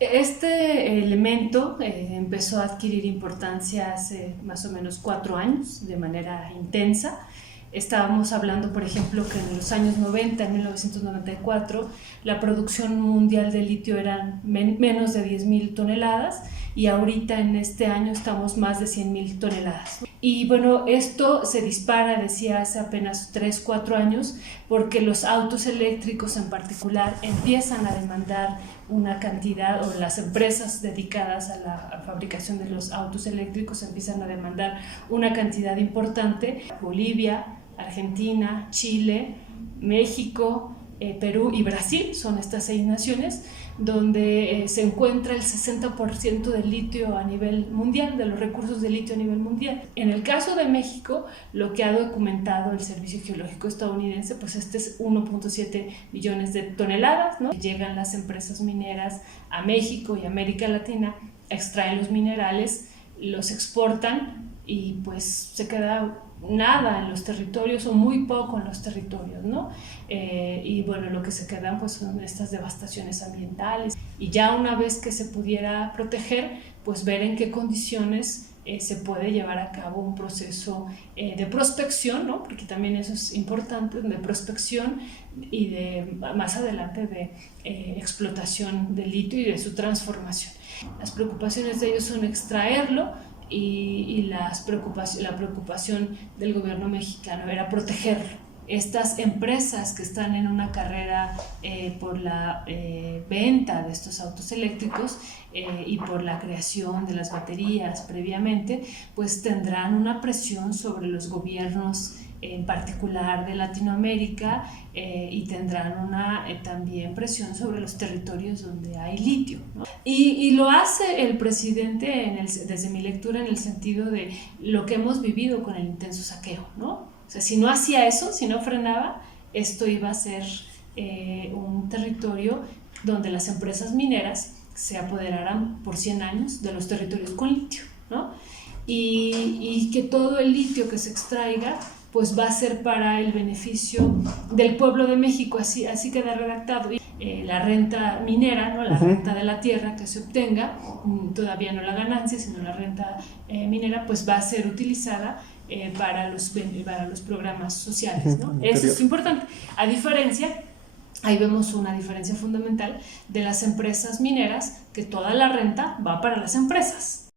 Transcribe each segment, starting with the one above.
Este elemento empezó a adquirir importancia hace más o menos 4 años de manera intensa. Estábamos hablando, por ejemplo, que en los años 90, en 1994, la producción mundial de litio eran menos de 10.000 toneladas y ahorita en este año estamos más de 100.000 toneladas. Y bueno, esto se dispara, decía, hace apenas 3-4 años, porque los autos eléctricos en particular empiezan a demandar una cantidad, o las empresas dedicadas a la fabricación de los autos eléctricos empiezan a demandar una cantidad importante. Bolivia, Argentina, Chile, México, Perú y Brasil son estas 6 naciones donde se encuentra el 60% del litio a nivel mundial, de los recursos de litio a nivel mundial. En el caso de México, lo que ha documentado el Servicio Geológico estadounidense, pues este es 1.7 millones de toneladas, ¿no? Llegan las empresas mineras a México y América Latina, extraen los minerales, los exportan y pues se queda nada en los territorios o muy poco en los territorios, ¿no? Y bueno, lo que se quedan pues son estas devastaciones ambientales, y ya una vez que se pudiera proteger, pues ver en qué condiciones se puede llevar a cabo un proceso de prospección, ¿no? Porque también eso es importante, de prospección y de más adelante de explotación del litio y de su transformación. Las preocupaciones de ellos son extraerlo, y la preocupación del gobierno mexicano era protegerlo. Estas empresas que están en una carrera por la venta de estos autos eléctricos y por la creación de las baterías previamente, pues tendrán una presión sobre los gobiernos en particular de Latinoamérica, y tendrán una también presión sobre los territorios donde hay litio, ¿no? Y lo hace el presidente desde mi lectura en el sentido de lo que hemos vivido con el intenso saqueo, ¿no? O sea, si no hacía eso, si no frenaba, esto iba a ser un territorio donde las empresas mineras se apoderaran por 100 años de los territorios con litio, ¿no? Y que todo el litio que se extraiga pues va a ser para el beneficio del pueblo de México, así queda redactado. La renta minera, ¿no? La renta de la tierra que se obtenga, todavía no la ganancia, sino la renta minera, pues va a ser utilizada para los programas sociales, ¿no? Eso es importante. A diferencia, ahí vemos una diferencia fundamental de las empresas mineras, que toda la renta va para las empresas.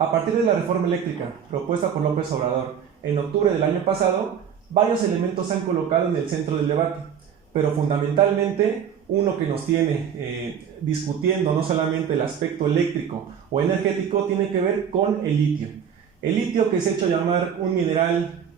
A partir de la reforma eléctrica propuesta por López Obrador en octubre del año pasado, varios elementos se han colocado en el centro del debate, pero fundamentalmente uno que nos tiene discutiendo no solamente el aspecto eléctrico o energético tiene que ver con el litio. El litio, que se ha hecho llamar un mineral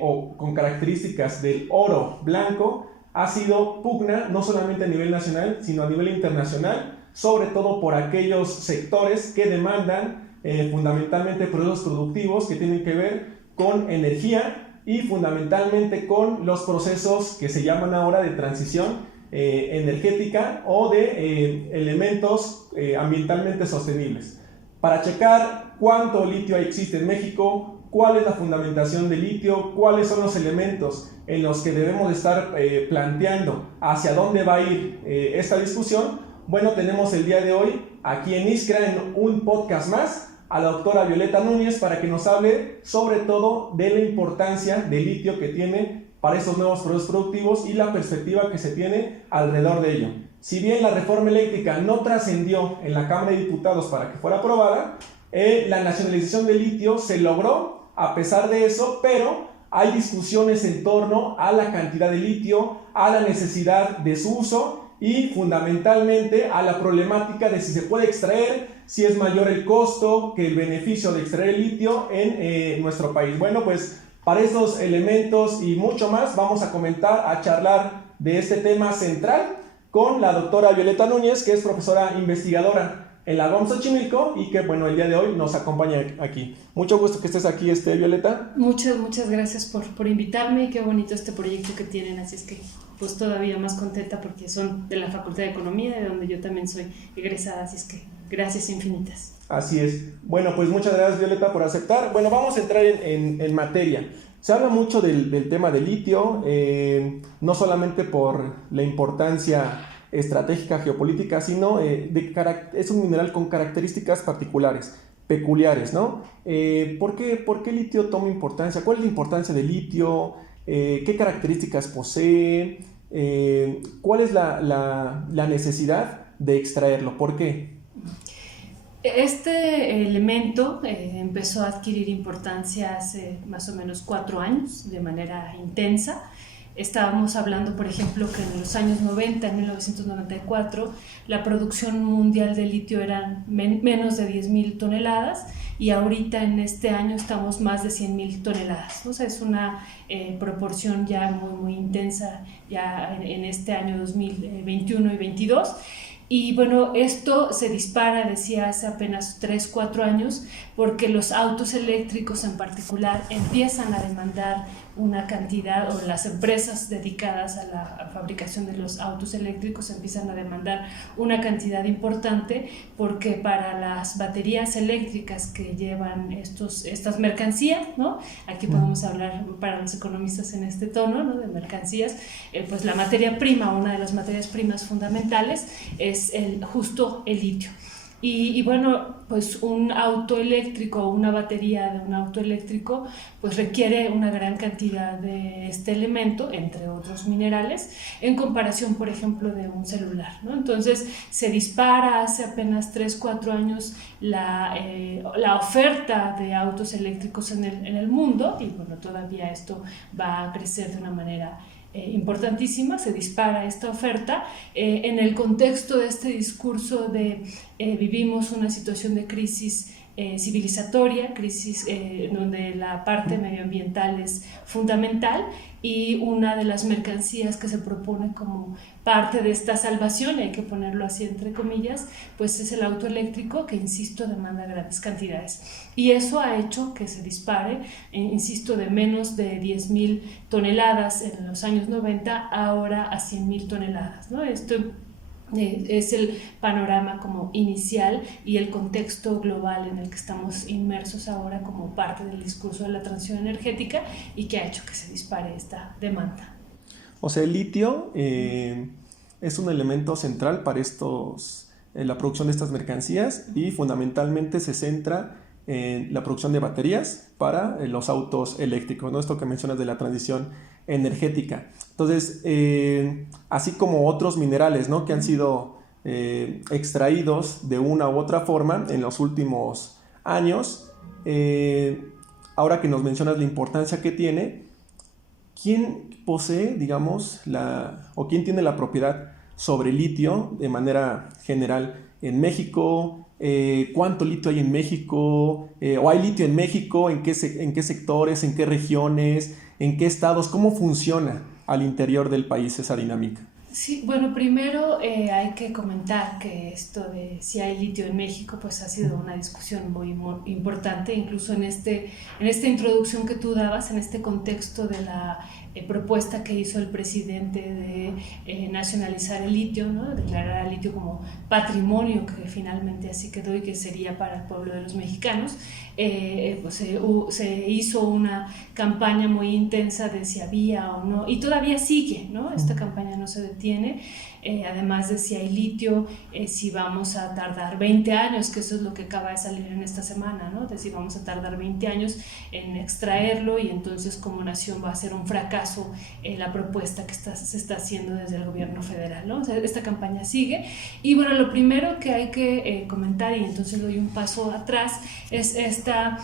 o con características del oro blanco, ha sido pugna no solamente a nivel nacional, sino a nivel internacional, sobre todo por aquellos sectores que demandan fundamentalmente procesos productivos que tienen que ver con energía y fundamentalmente con los procesos que se llaman ahora de transición energética o de elementos ambientalmente sostenibles. Para checar cuánto litio existe en México, cuál es la fundamentación del litio, cuáles son los elementos en los que debemos estar planteando hacia dónde va a ir esta discusión, bueno, tenemos el día de hoy aquí en Iskra, en un podcast más, a la doctora Violeta Núñez para que nos hable sobre todo de la importancia del litio que tiene para estos nuevos procesos productivos y la perspectiva que se tiene alrededor de ello. Si bien la reforma eléctrica no trascendió en la Cámara de Diputados para que fuera aprobada, la nacionalización del litio se logró a pesar de eso, pero hay discusiones en torno a la cantidad de litio, a la necesidad de su uso y fundamentalmente a la problemática de si se puede extraer, si es mayor el costo que el beneficio de extraer el litio en nuestro país. Bueno, pues para estos elementos y mucho más vamos a charlar de este tema central con la doctora Violeta Núñez, que es profesora investigadora en la UAM Xochimilco y que, bueno, el día de hoy nos acompaña aquí. Mucho gusto que estés aquí, Violeta. Muchas gracias por invitarme, y qué bonito este proyecto que tienen, así es que pues todavía más contenta porque son de la Facultad de Economía, de donde yo también soy egresada, así es que gracias infinitas. Así es. Bueno, pues muchas gracias, Violeta, por aceptar. Bueno, vamos a entrar en materia. Se habla mucho del tema del litio, no solamente por la importancia estratégica geopolítica, sino es un mineral con características particulares, peculiares, ¿no? ¿Por qué el litio toma importancia? ¿Cuál es la importancia del litio? ¿Qué características posee? ¿Cuál es la necesidad de extraerlo? ¿Por qué? Este elemento empezó a adquirir importancia hace más o menos 4 años de manera intensa. Estábamos hablando, por ejemplo, que en los años 90, en 1994, la producción mundial de litio eran menos de 10.000 toneladas y ahorita en este año estamos más de 100.000 toneladas. O sea, es una proporción ya muy intensa ya en este año 2021 y 2022. Y bueno, esto se dispara, decía, hace apenas 3-4 años, porque los autos eléctricos en particular empiezan a demandar una cantidad, o las empresas dedicadas a la fabricación de los autos eléctricos empiezan a demandar una cantidad importante, porque para las baterías eléctricas que llevan estas mercancías, ¿no? Aquí podemos hablar para los economistas en este tono, ¿no? De mercancías, pues la materia prima, una de las materias primas fundamentales es justo el litio. Y bueno, pues un auto eléctrico, una batería de un auto eléctrico, pues requiere una gran cantidad de este elemento, entre otros minerales, en comparación, por ejemplo, de un celular, ¿no? Entonces se dispara hace apenas 3-4 años la oferta de autos eléctricos en el mundo, y bueno, todavía esto va a crecer de una manera importantísima. Se dispara esta oferta en el contexto de este discurso de vivimos una situación de crisis civilizatoria, crisis donde la parte medioambiental es fundamental, y una de las mercancías que se propone como parte de esta salvación, hay que ponerlo así entre comillas, pues es el auto eléctrico, que insisto demanda grandes cantidades, y eso ha hecho que se dispare, insisto, de menos de 10.000 toneladas en los años 90 ahora a 100.000 toneladas, ¿no? Esto es el panorama como inicial y el contexto global en el que estamos inmersos ahora como parte del discurso de la transición energética, y que ha hecho que se dispare esta demanda. O sea, el litio es un elemento central para la producción de estas mercancías, y fundamentalmente se centra en la producción de baterías para los autos eléctricos, ¿no? Esto que mencionas de la transición energética. Entonces, así como otros minerales, ¿no? Que han sido extraídos de una u otra forma en los últimos años, ahora que nos mencionas la importancia que tiene, ¿quién posee, digamos, o quién tiene la propiedad sobre el litio de manera general en México? ¿Cuánto litio hay en México? ¿O hay litio en México? ¿En qué sectores? ¿En qué regiones? ¿En qué estados? ¿Cómo funciona al interior del país esa dinámica? Sí, bueno, primero hay que comentar que esto de si hay litio en México pues ha sido una discusión muy importante, incluso en esta introducción que tú dabas, en este contexto de la propuesta que hizo el presidente de nacionalizar el litio, ¿no? Declarar al litio como patrimonio, que finalmente así quedó y que sería para el pueblo de los mexicanos. Pues se hizo una campaña muy intensa de si había o no, y todavía sigue, ¿no? Esta campaña no se detiene. Además de si hay litio, si vamos a tardar 20 años, que eso es lo que acaba de salir en esta semana, ¿no? De si vamos a tardar 20 años en extraerlo, y entonces como nación va a ser un fracaso la propuesta que se está haciendo desde el gobierno federal, ¿no? O sea, esta campaña sigue. Y bueno, lo primero que hay que comentar, y entonces doy un paso atrás, es esta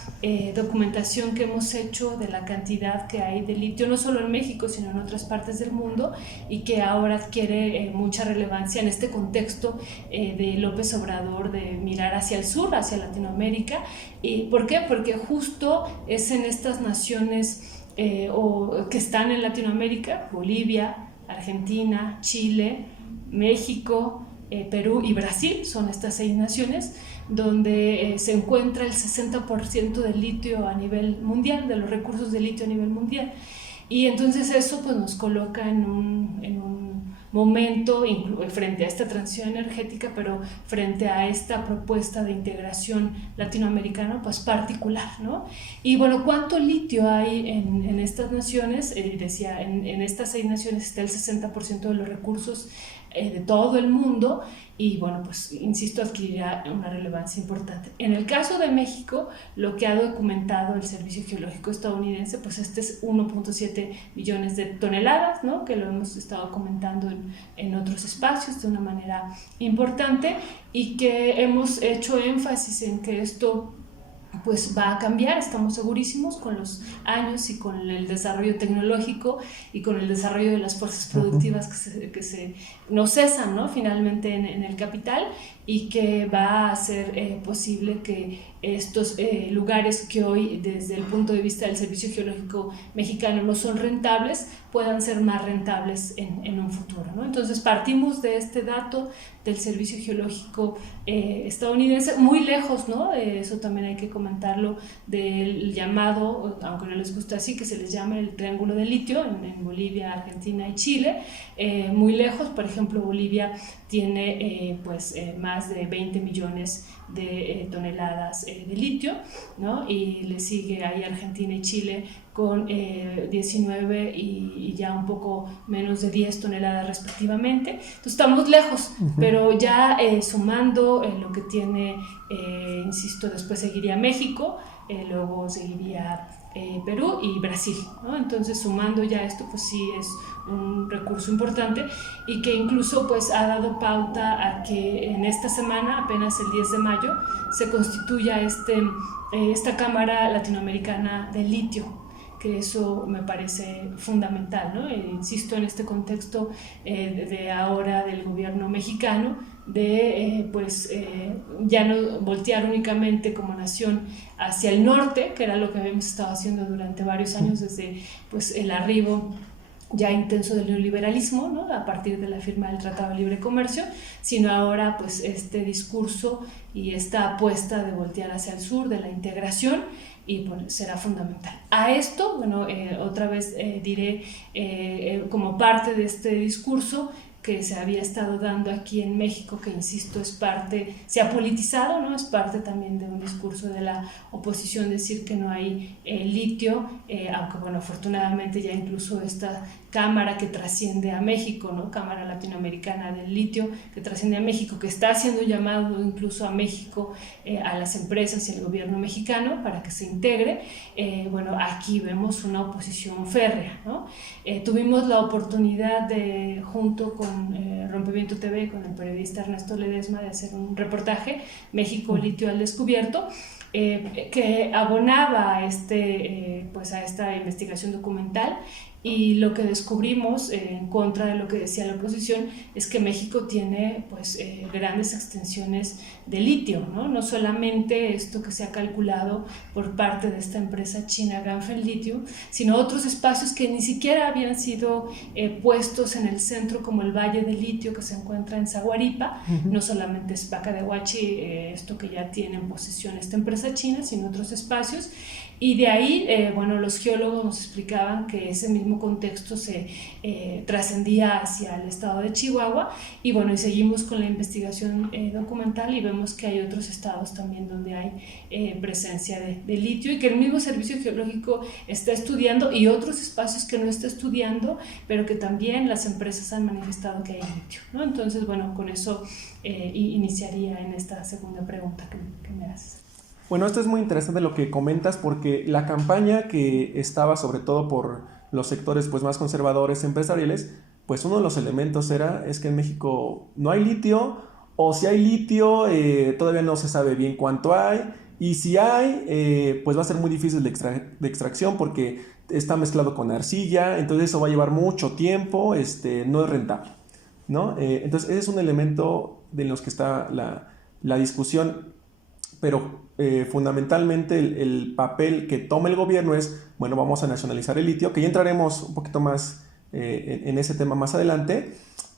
documentación que hemos hecho de la cantidad que hay de litio, no solo en México, sino en otras partes del mundo, y que ahora adquiere mucha relevancia en este contexto de López Obrador de mirar hacia el sur, hacia Latinoamérica. ¿Y por qué? Porque justo es en estas naciones que están en Latinoamérica, Bolivia, Argentina, Chile, México, Perú y Brasil, son estas 6 naciones donde se encuentra el 60% del litio a nivel mundial, de los recursos de litio a nivel mundial. Y entonces eso pues nos coloca en un momento frente a esta transición energética, pero frente a esta propuesta de integración latinoamericana pues particular, ¿no? Y bueno, ¿cuánto litio hay en estas naciones? Decía, en estas 6 naciones está el 60% de los recursos de todo el mundo, y bueno, pues insisto, adquirirá una relevancia importante. En el caso de México, lo que ha documentado el Servicio Geológico estadounidense, pues este es 1.7 millones de toneladas, ¿no? Que lo hemos estado comentando en otros espacios de una manera importante, y que hemos hecho énfasis en que esto pues va a cambiar, estamos segurísimos, con los años y con el desarrollo tecnológico y con el desarrollo de las fuerzas productivas que no cesan, ¿no? Finalmente en el capital, y que va a hacer posible que estos lugares que hoy desde el punto de vista del Servicio Geológico mexicano no son rentables, puedan ser más rentables en un futuro, ¿no? Entonces partimos de este dato del Servicio Geológico estadounidense, muy lejos, ¿no? Eso también hay que comentarlo, del llamado, aunque no les gusta así, que se les llama el Triángulo de Litio en Bolivia, Argentina y Chile, muy lejos. Por ejemplo, Bolivia tiene más de 20 millones de toneladas de litio, ¿no? Y le sigue ahí Argentina y Chile con 19 y ya un poco menos de 10 toneladas respectivamente. Entonces estamos lejos, pero ya sumando lo que tiene, insisto, después seguiría México, luego seguiría Perú y Brasil, ¿no? Entonces sumando ya esto, pues sí es un recurso importante, y que incluso pues ha dado pauta a que en esta semana, apenas el 10 de mayo, se constituya esta Cámara Latinoamericana de Litio, que eso me parece fundamental, ¿no? Insisto, en este contexto de ahora del gobierno mexicano, de ya no voltear únicamente como nación hacia el norte, que era lo que habíamos estado haciendo durante varios años desde pues el arribo ya intenso del neoliberalismo, ¿no? A partir de la firma del Tratado de Libre Comercio, sino ahora pues este discurso y esta apuesta de voltear hacia el sur, de la integración, y bueno, será fundamental. A esto, bueno, otra vez diré como parte de este discurso que se había estado dando aquí en México, que insisto, es parte, se ha politizado, ¿no? Es parte también de un discurso de la oposición decir que no hay litio, aunque bueno, afortunadamente ya incluso esta Cámara que trasciende a México, ¿no? Cámara Latinoamericana del Litio, que trasciende a México, que está haciendo llamado incluso a México, a las empresas y al gobierno mexicano para que se integre. Bueno, aquí vemos una oposición férrea, ¿no? Tuvimos la oportunidad de, junto con Rompimiento TV, con el periodista Ernesto Ledesma, de hacer un reportaje, México Litio al Descubierto, que abonaba a esta investigación documental. Y lo que descubrimos, en contra de lo que decía la oposición, es que México tiene grandes extensiones de litio, ¿no? No solamente esto que se ha calculado por parte de esta empresa china Ganfeng Lithium, sino otros espacios que ni siquiera habían sido puestos en el centro, como el Valle de Litio que se encuentra en Zaguaripa. No solamente es Paca de Huachi, esto que ya tiene en posesión esta empresa china, sino otros espacios. Y de ahí, los geólogos nos explicaban que ese mismo contexto se trascendía hacia el estado de Chihuahua, y bueno, y seguimos con la investigación documental y vemos que hay otros estados también donde hay presencia de litio, y que el mismo Servicio Geológico está estudiando, y otros espacios que no está estudiando, pero que también las empresas han manifestado que hay litio, ¿no? Entonces, bueno, con eso iniciaría en esta segunda pregunta que me haces. Bueno, esto es muy interesante lo que comentas, porque la campaña que estaba sobre todo por los sectores pues más conservadores empresariales, pues uno de los elementos es que en México no hay litio, o si hay litio todavía no se sabe bien cuánto hay, y si hay pues va a ser muy difícil de extracción porque está mezclado con arcilla, entonces eso va a llevar mucho tiempo, no es rentable, ¿no? Entonces ese es un elemento de los que está la discusión. Pero fundamentalmente el papel que toma el gobierno es, bueno, vamos a nacionalizar el litio, que ya entraremos un poquito más en ese tema más adelante,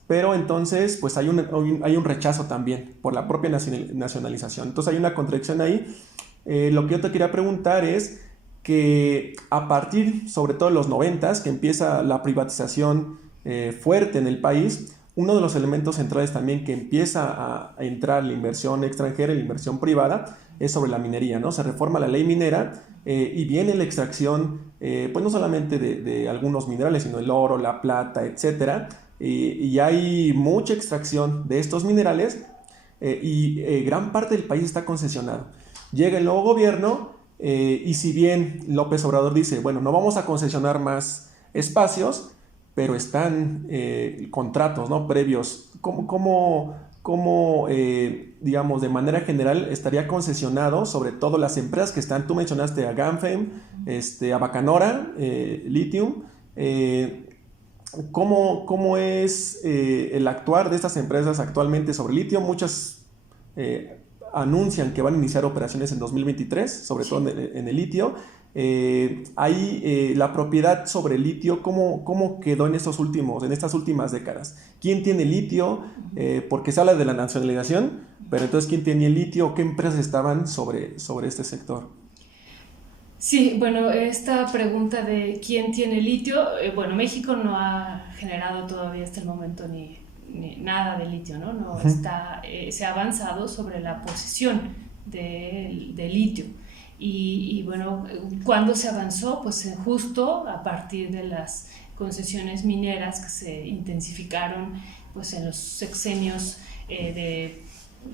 pero entonces pues hay un rechazo también por la propia nacionalización. Entonces hay una contradicción ahí. Lo que yo te quería preguntar es que a partir, sobre todo de los 90s, que empieza la privatización fuerte en el país, uno de los elementos centrales también que empieza a entrar la inversión extranjera y la inversión privada es sobre la minería, ¿no? Se reforma la ley minera y viene la extracción, pues no solamente de algunos minerales, sino el oro, la plata, etcétera. Y hay mucha extracción de estos minerales y gran parte del país está concesionado. Llega el nuevo gobierno y si bien López Obrador dice, bueno, no vamos a concesionar más espacios, pero están contratos, ¿no?, previos. ¿Cómo digamos, de manera general estaría concesionado, sobre todo las empresas que están, tú mencionaste a Ganfeng, a Bacanora, Lithium, ¿cómo es el actuar de estas empresas actualmente sobre litio? Muchas anuncian que van a iniciar operaciones en 2023, sobre todo en el litio. La propiedad sobre el litio, ¿cómo quedó en estas últimas décadas? ¿Quién tiene litio? Porque se habla de la nacionalización, pero entonces, ¿quién tenía el litio? ¿Qué empresas estaban sobre este sector? Sí, bueno, esta pregunta de quién tiene litio, bueno, México no ha generado todavía hasta el momento ni nada de litio, ¿no? No está, se ha avanzado sobre la posesión de litio. Y bueno, ¿cuándo se avanzó? Pues justo a partir de las concesiones mineras que se intensificaron pues en los sexenios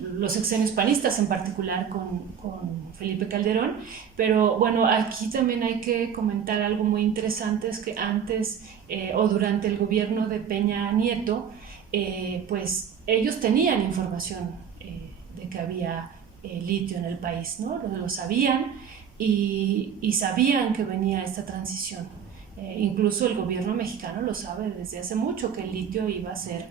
los sexenios panistas, en particular con Felipe Calderón. Pero bueno, aquí también hay que comentar algo muy interesante, es que antes o durante el gobierno de Peña Nieto, pues ellos tenían información de que había litio en el país, ¿no? Lo sabían y sabían que venía esta transición. Incluso el gobierno mexicano lo sabe desde hace mucho, que el litio iba a ser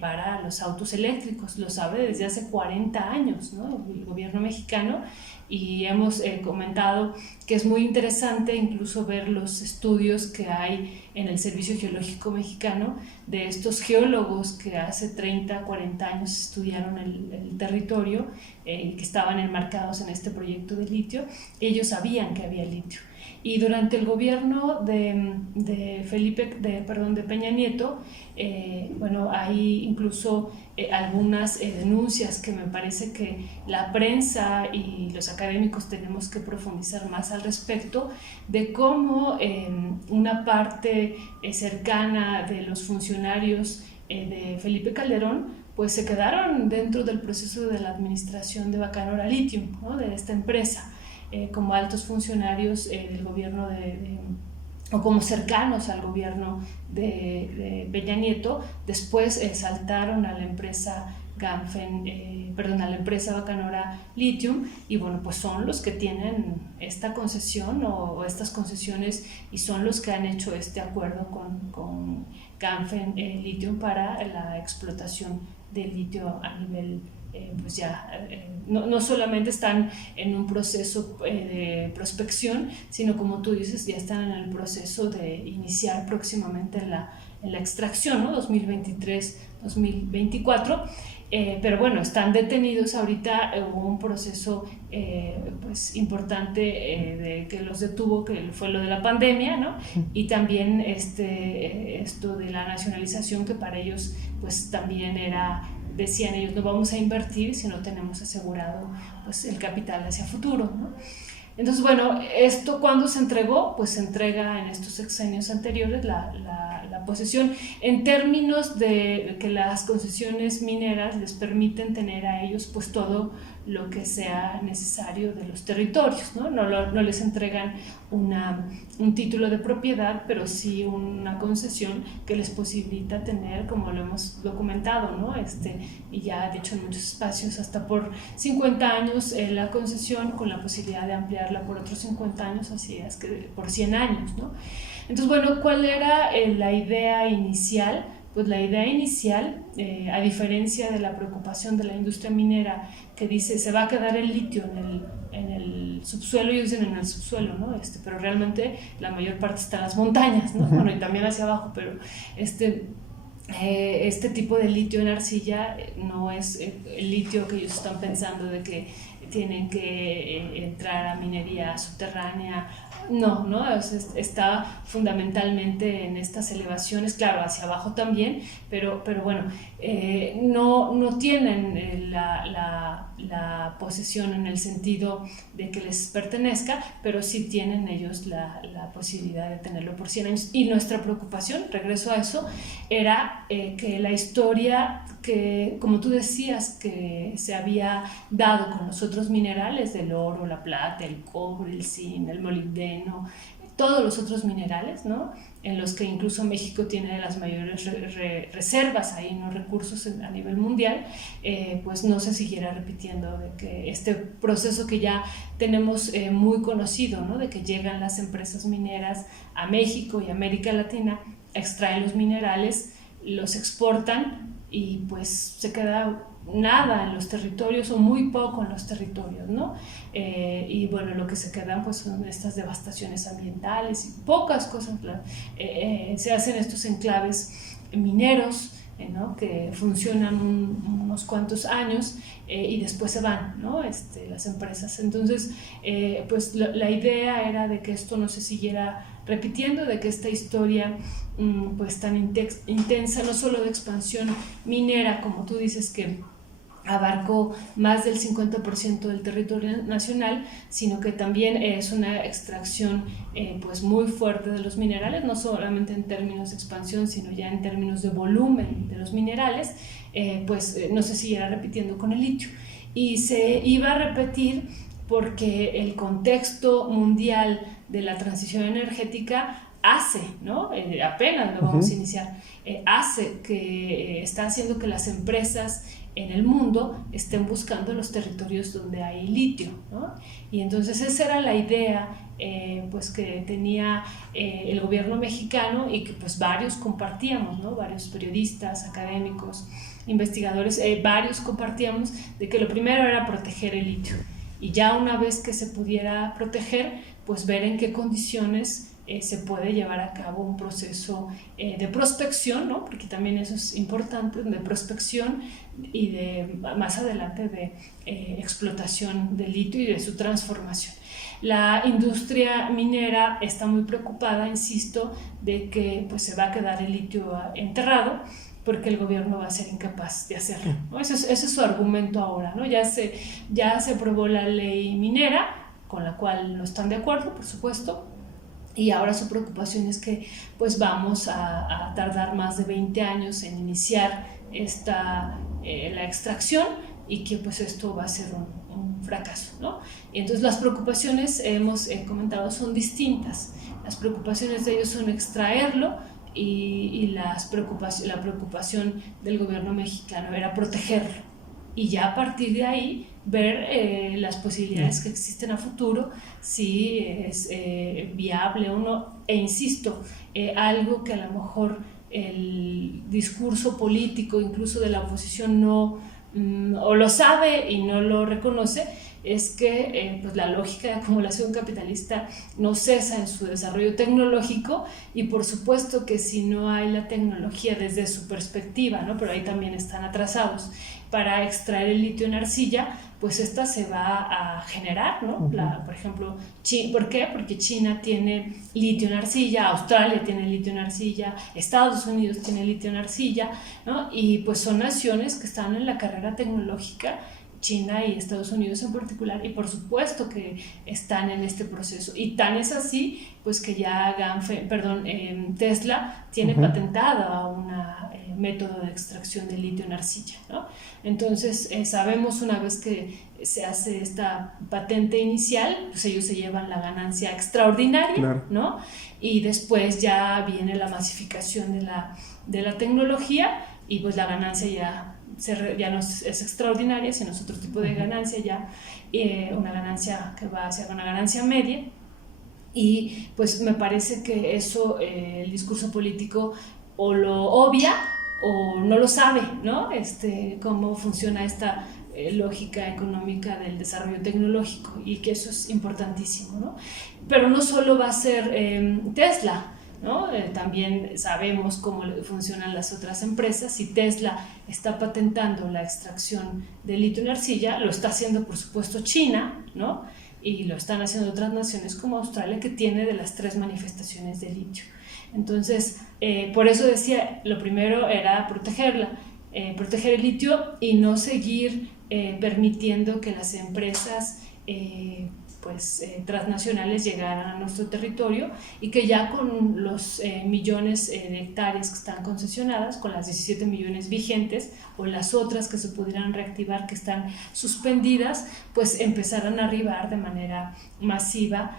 para los autos eléctricos, lo sabe desde hace 40 años, ¿no? El gobierno mexicano, y hemos comentado que es muy interesante incluso ver los estudios que hay en el Servicio Geológico Mexicano de estos geólogos que hace 30, 40 años estudiaron el territorio que estaban enmarcados en este proyecto de litio. Ellos sabían que había litio. Y durante el gobierno de Peña Nieto, bueno, hay incluso algunas denuncias que me parece que la prensa y los académicos tenemos que profundizar más al respecto, de cómo una parte cercana de los funcionarios de Felipe Calderón pues se quedaron dentro del proceso de la administración de Bacanora Lithium, ¿no?, de esta empresa. Como altos funcionarios del gobierno o como cercanos al gobierno de Peña Nieto, después saltaron a la empresa a la empresa Bacanora Lithium, y bueno, pues son los que tienen esta concesión o estas concesiones, y son los que han hecho este acuerdo con Ganfeng Lithium para la explotación del litio a nivel pues ya no solamente están en un proceso de prospección, sino, como tú dices, ya están en el proceso de iniciar próximamente en la extracción, ¿no? 2023-2024. Pero bueno, están detenidos ahorita. Hubo un proceso pues importante que los detuvo, que fue lo de la pandemia, ¿no? Y también esto de la nacionalización, que para ellos pues también decían ellos, no vamos a invertir si no tenemos asegurado pues el capital hacia futuro, ¿no? Entonces, bueno, esto cuando se entregó, pues se entrega en estos sexenios anteriores la posesión, en términos de que las concesiones mineras les permiten tener a ellos pues todo lo que sea necesario de los territorios, ¿no? No les entregan un título de propiedad, pero sí una concesión que les posibilita tener, como lo hemos documentado, ¿no? Y ya de hecho en muchos espacios hasta por 50 años la concesión, con la posibilidad de ampliarla por otros 50 años, así es que por 100 años, ¿no? Entonces, bueno, ¿cuál era la idea inicial? Pues la idea inicial, a diferencia de la preocupación de la industria minera, que dice se va a quedar el litio en el subsuelo, ellos dicen en el subsuelo, ¿no? Pero realmente la mayor parte está en las montañas, ¿no? Bueno, y también hacia abajo, pero este tipo de litio en arcilla no es el litio que ellos están pensando de que tienen que entrar a minería subterránea. No, está fundamentalmente en estas elevaciones, claro, hacia abajo también, pero bueno, no tienen la posesión en el sentido de que les pertenezca, pero sí tienen ellos la posibilidad de tenerlo por 100 años. Y nuestra preocupación, regreso a eso, era que la historia que, como tú decías, que se había dado con los otros minerales, del oro, la plata, el cobre, el zinc, el molibdeno, todos los otros minerales, ¿no? En los que incluso México tiene las mayores reservas ahí, ¿no? Recursos a nivel mundial, pues no se siguiera repitiendo, de que este proceso que ya tenemos muy conocido, ¿no? De que llegan las empresas mineras a México y América Latina, extraen los minerales, los exportan y pues se queda nada en los territorios o muy poco en los territorios, ¿no? Y bueno, lo que se quedan pues son estas devastaciones ambientales y pocas cosas. Se hacen estos enclaves mineros, ¿no? Que funcionan unos cuantos años y después se van, ¿no? Las empresas. Entonces, pues la idea era de que esto no se siguiera repitiendo, de que esta historia pues tan intensa, no solo de expansión minera, como tú dices, que abarcó más del 50% del territorio nacional, sino que también es una extracción pues muy fuerte de los minerales, no solamente en términos de expansión, sino ya en términos de volumen de los minerales, pues no se siguiera repitiendo con el litio. Y se iba a repetir porque el contexto mundial de la transición energética hace, ¿no? Apenas lo vamos a iniciar, hace que está haciendo que las empresas en el mundo estén buscando los territorios donde hay litio, ¿no? Y entonces esa era la idea pues que tenía el gobierno mexicano y que pues varios compartíamos, ¿no? Varios periodistas, académicos, investigadores, varios compartíamos de que lo primero era proteger el litio y ya una vez que se pudiera proteger, pues ver en qué condiciones se puede llevar a cabo un proceso de prospección, ¿no? Porque también eso es importante, de prospección y de más adelante de explotación del litio y de su transformación. La industria minera está muy preocupada, insisto, de que pues, se va a quedar el litio enterrado porque el gobierno va a ser incapaz de hacerlo, ¿no? Ese es su argumento ahora, ¿no? Ya se aprobó la ley minera, con la cual no están de acuerdo, por supuesto, y ahora su preocupación es que pues vamos a tardar más de 20 años en iniciar la extracción y que pues esto va a ser un fracaso, ¿no? Y entonces las preocupaciones, hemos comentado, son distintas. Las preocupaciones de ellos son extraerlo y la preocupación del gobierno mexicano era protegerlo. Y ya a partir de ahí ver las posibilidades que existen a futuro, si es viable o no. E insisto, algo que a lo mejor el discurso político, incluso de la oposición, no o lo sabe y no lo reconoce, es que pues la lógica de acumulación capitalista no cesa en su desarrollo tecnológico y por supuesto que si no hay la tecnología desde su perspectiva, ¿no? Pero ahí también están atrasados, para extraer el litio en arcilla, pues esta se va a generar, ¿no? Por ejemplo, ¿por qué? Porque China tiene litio en arcilla, Australia tiene litio en arcilla, Estados Unidos tiene litio en arcilla, ¿no? Y pues son naciones que están en la carrera tecnológica, China y Estados Unidos en particular, y por supuesto que están en este proceso. Y tan es así, pues que ya Tesla tiene patentada un método de extracción de litio en arcilla, ¿no? Entonces sabemos, una vez que se hace esta patente inicial, pues ellos se llevan la ganancia extraordinaria, claro, ¿no? Y después ya viene la masificación de la tecnología y pues la ganancia ya no es extraordinaria, sino es otro tipo de ganancia, ya una ganancia que va hacia una ganancia media. Y pues me parece que eso el discurso político o lo obvia o no lo sabe, ¿no? Cómo funciona esta lógica económica del desarrollo tecnológico, y que eso es importantísimo, ¿no? Pero no solo va a ser Tesla, ¿no? También sabemos cómo funcionan las otras empresas. Si Tesla está patentando la extracción de litio en arcilla, lo está haciendo por supuesto China, ¿no? Y lo están haciendo otras naciones como Australia, que tiene de las 3 manifestaciones de litio. Entonces, por eso decía, lo primero era proteger el litio y no seguir permitiendo que las empresas transnacionales llegaran a nuestro territorio, y que ya con los millones de hectáreas que están concesionadas, con las 17 millones vigentes o las otras que se pudieran reactivar que están suspendidas, pues empezaran a arribar de manera masiva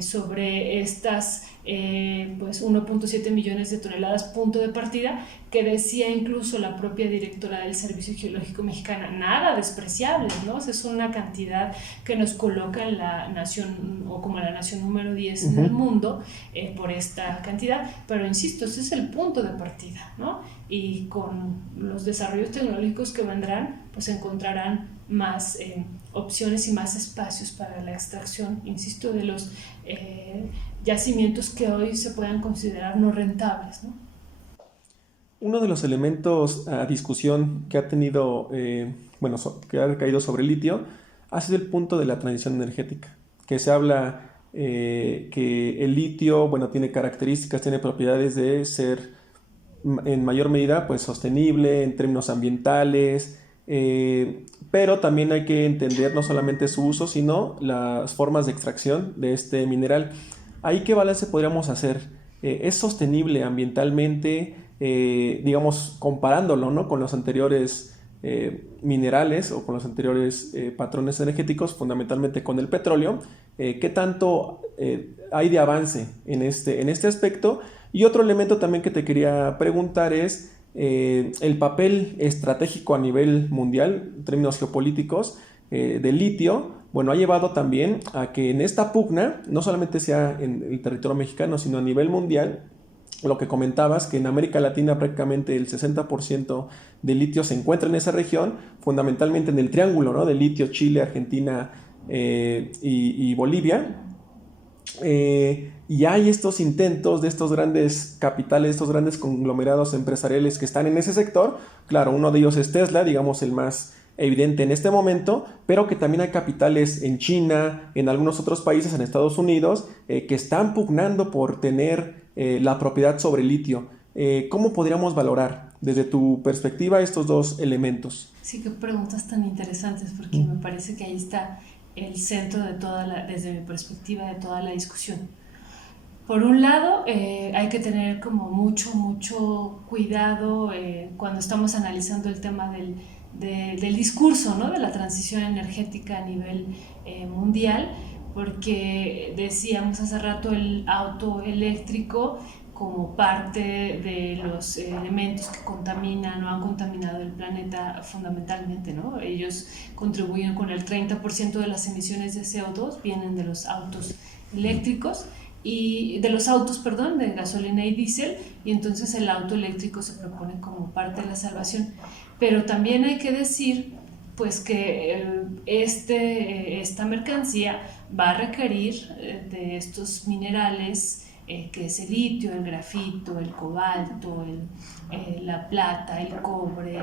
sobre estas 1.7 millones de toneladas punto de partida, que decía incluso la propia directora del Servicio Geológico Mexicano, nada despreciables, ¿no? O sea, es una cantidad que nos coloca en la nación, o como la nación número 10 en el mundo, por esta cantidad, pero insisto, ese es el punto de partida, ¿no? Y con los desarrollos tecnológicos que vendrán, pues encontrarán más opciones y más espacios para la extracción, insisto, de los yacimientos que hoy se puedan considerar no rentables, ¿no? Uno de los elementos a discusión que ha tenido, que ha recaído sobre el litio, ha sido el punto de la transición energética, que se habla que el litio, tiene características, tiene propiedades de ser en mayor medida sostenible en términos ambientales, pero también hay que entender no solamente su uso, sino las formas de extracción de este mineral. ¿Ahí qué balance podríamos hacer? ¿Es sostenible ambientalmente, digamos, comparándolo, ¿no?, con los anteriores minerales o con los anteriores patrones energéticos, fundamentalmente con el petróleo? ¿Qué tanto hay de avance en este aspecto? Y otro elemento también que te quería preguntar es el papel estratégico a nivel mundial, en términos geopolíticos, del litio. Ha llevado también a que en esta pugna, no solamente sea en el territorio mexicano, sino a nivel mundial, lo que comentabas, que en América Latina prácticamente el 60% del litio se encuentra en esa región, fundamentalmente en el triángulo, ¿no?, de litio, Chile, Argentina y Bolivia. Y hay estos intentos de estos grandes capitales, estos grandes conglomerados empresariales que están en ese sector. Claro, uno de ellos es Tesla, digamos el más evidente en este momento, pero que también hay capitales en China, en algunos otros países, en Estados Unidos, que están pugnando por tener la propiedad sobre el litio. ¿Cómo podríamos valorar desde tu perspectiva estos dos elementos? Sí, qué preguntas tan interesantes, porque me parece que ahí está el centro de desde mi perspectiva, de toda la discusión. Por un lado, hay que tener como mucho cuidado cuando estamos analizando el tema del discurso, ¿no?, de la transición energética a nivel mundial, porque decíamos hace rato el auto eléctrico como parte de los elementos que contaminan o han contaminado el planeta fundamentalmente, ¿no? Ellos contribuyen con el 30% de las emisiones de CO2, vienen de los autos eléctricos, y de los autos, de gasolina y diésel, y entonces el auto eléctrico se propone como parte de la salvación. Pero también hay que decir que esta mercancía va a requerir de estos minerales, que es el litio, el grafito, el cobalto, la plata, el cobre,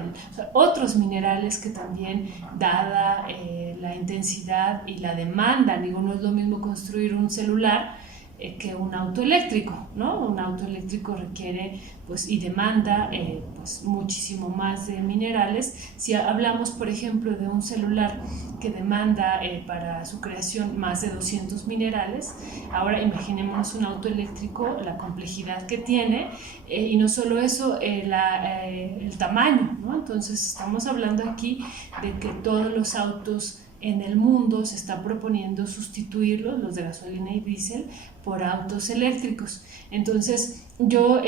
otros minerales que también, dada la intensidad y la demanda, no es lo mismo construir un celular que un auto eléctrico, ¿no? Un auto eléctrico requiere y demanda muchísimo más de minerales. Si hablamos, por ejemplo, de un celular que demanda para su creación más de 200 minerales, ahora imaginémonos un auto eléctrico, la complejidad que tiene, y no solo eso, el tamaño, ¿no? Entonces estamos hablando aquí de que todos los autos en el mundo se está proponiendo sustituirlos, los de gasolina y diésel, por autos eléctricos. Entonces yo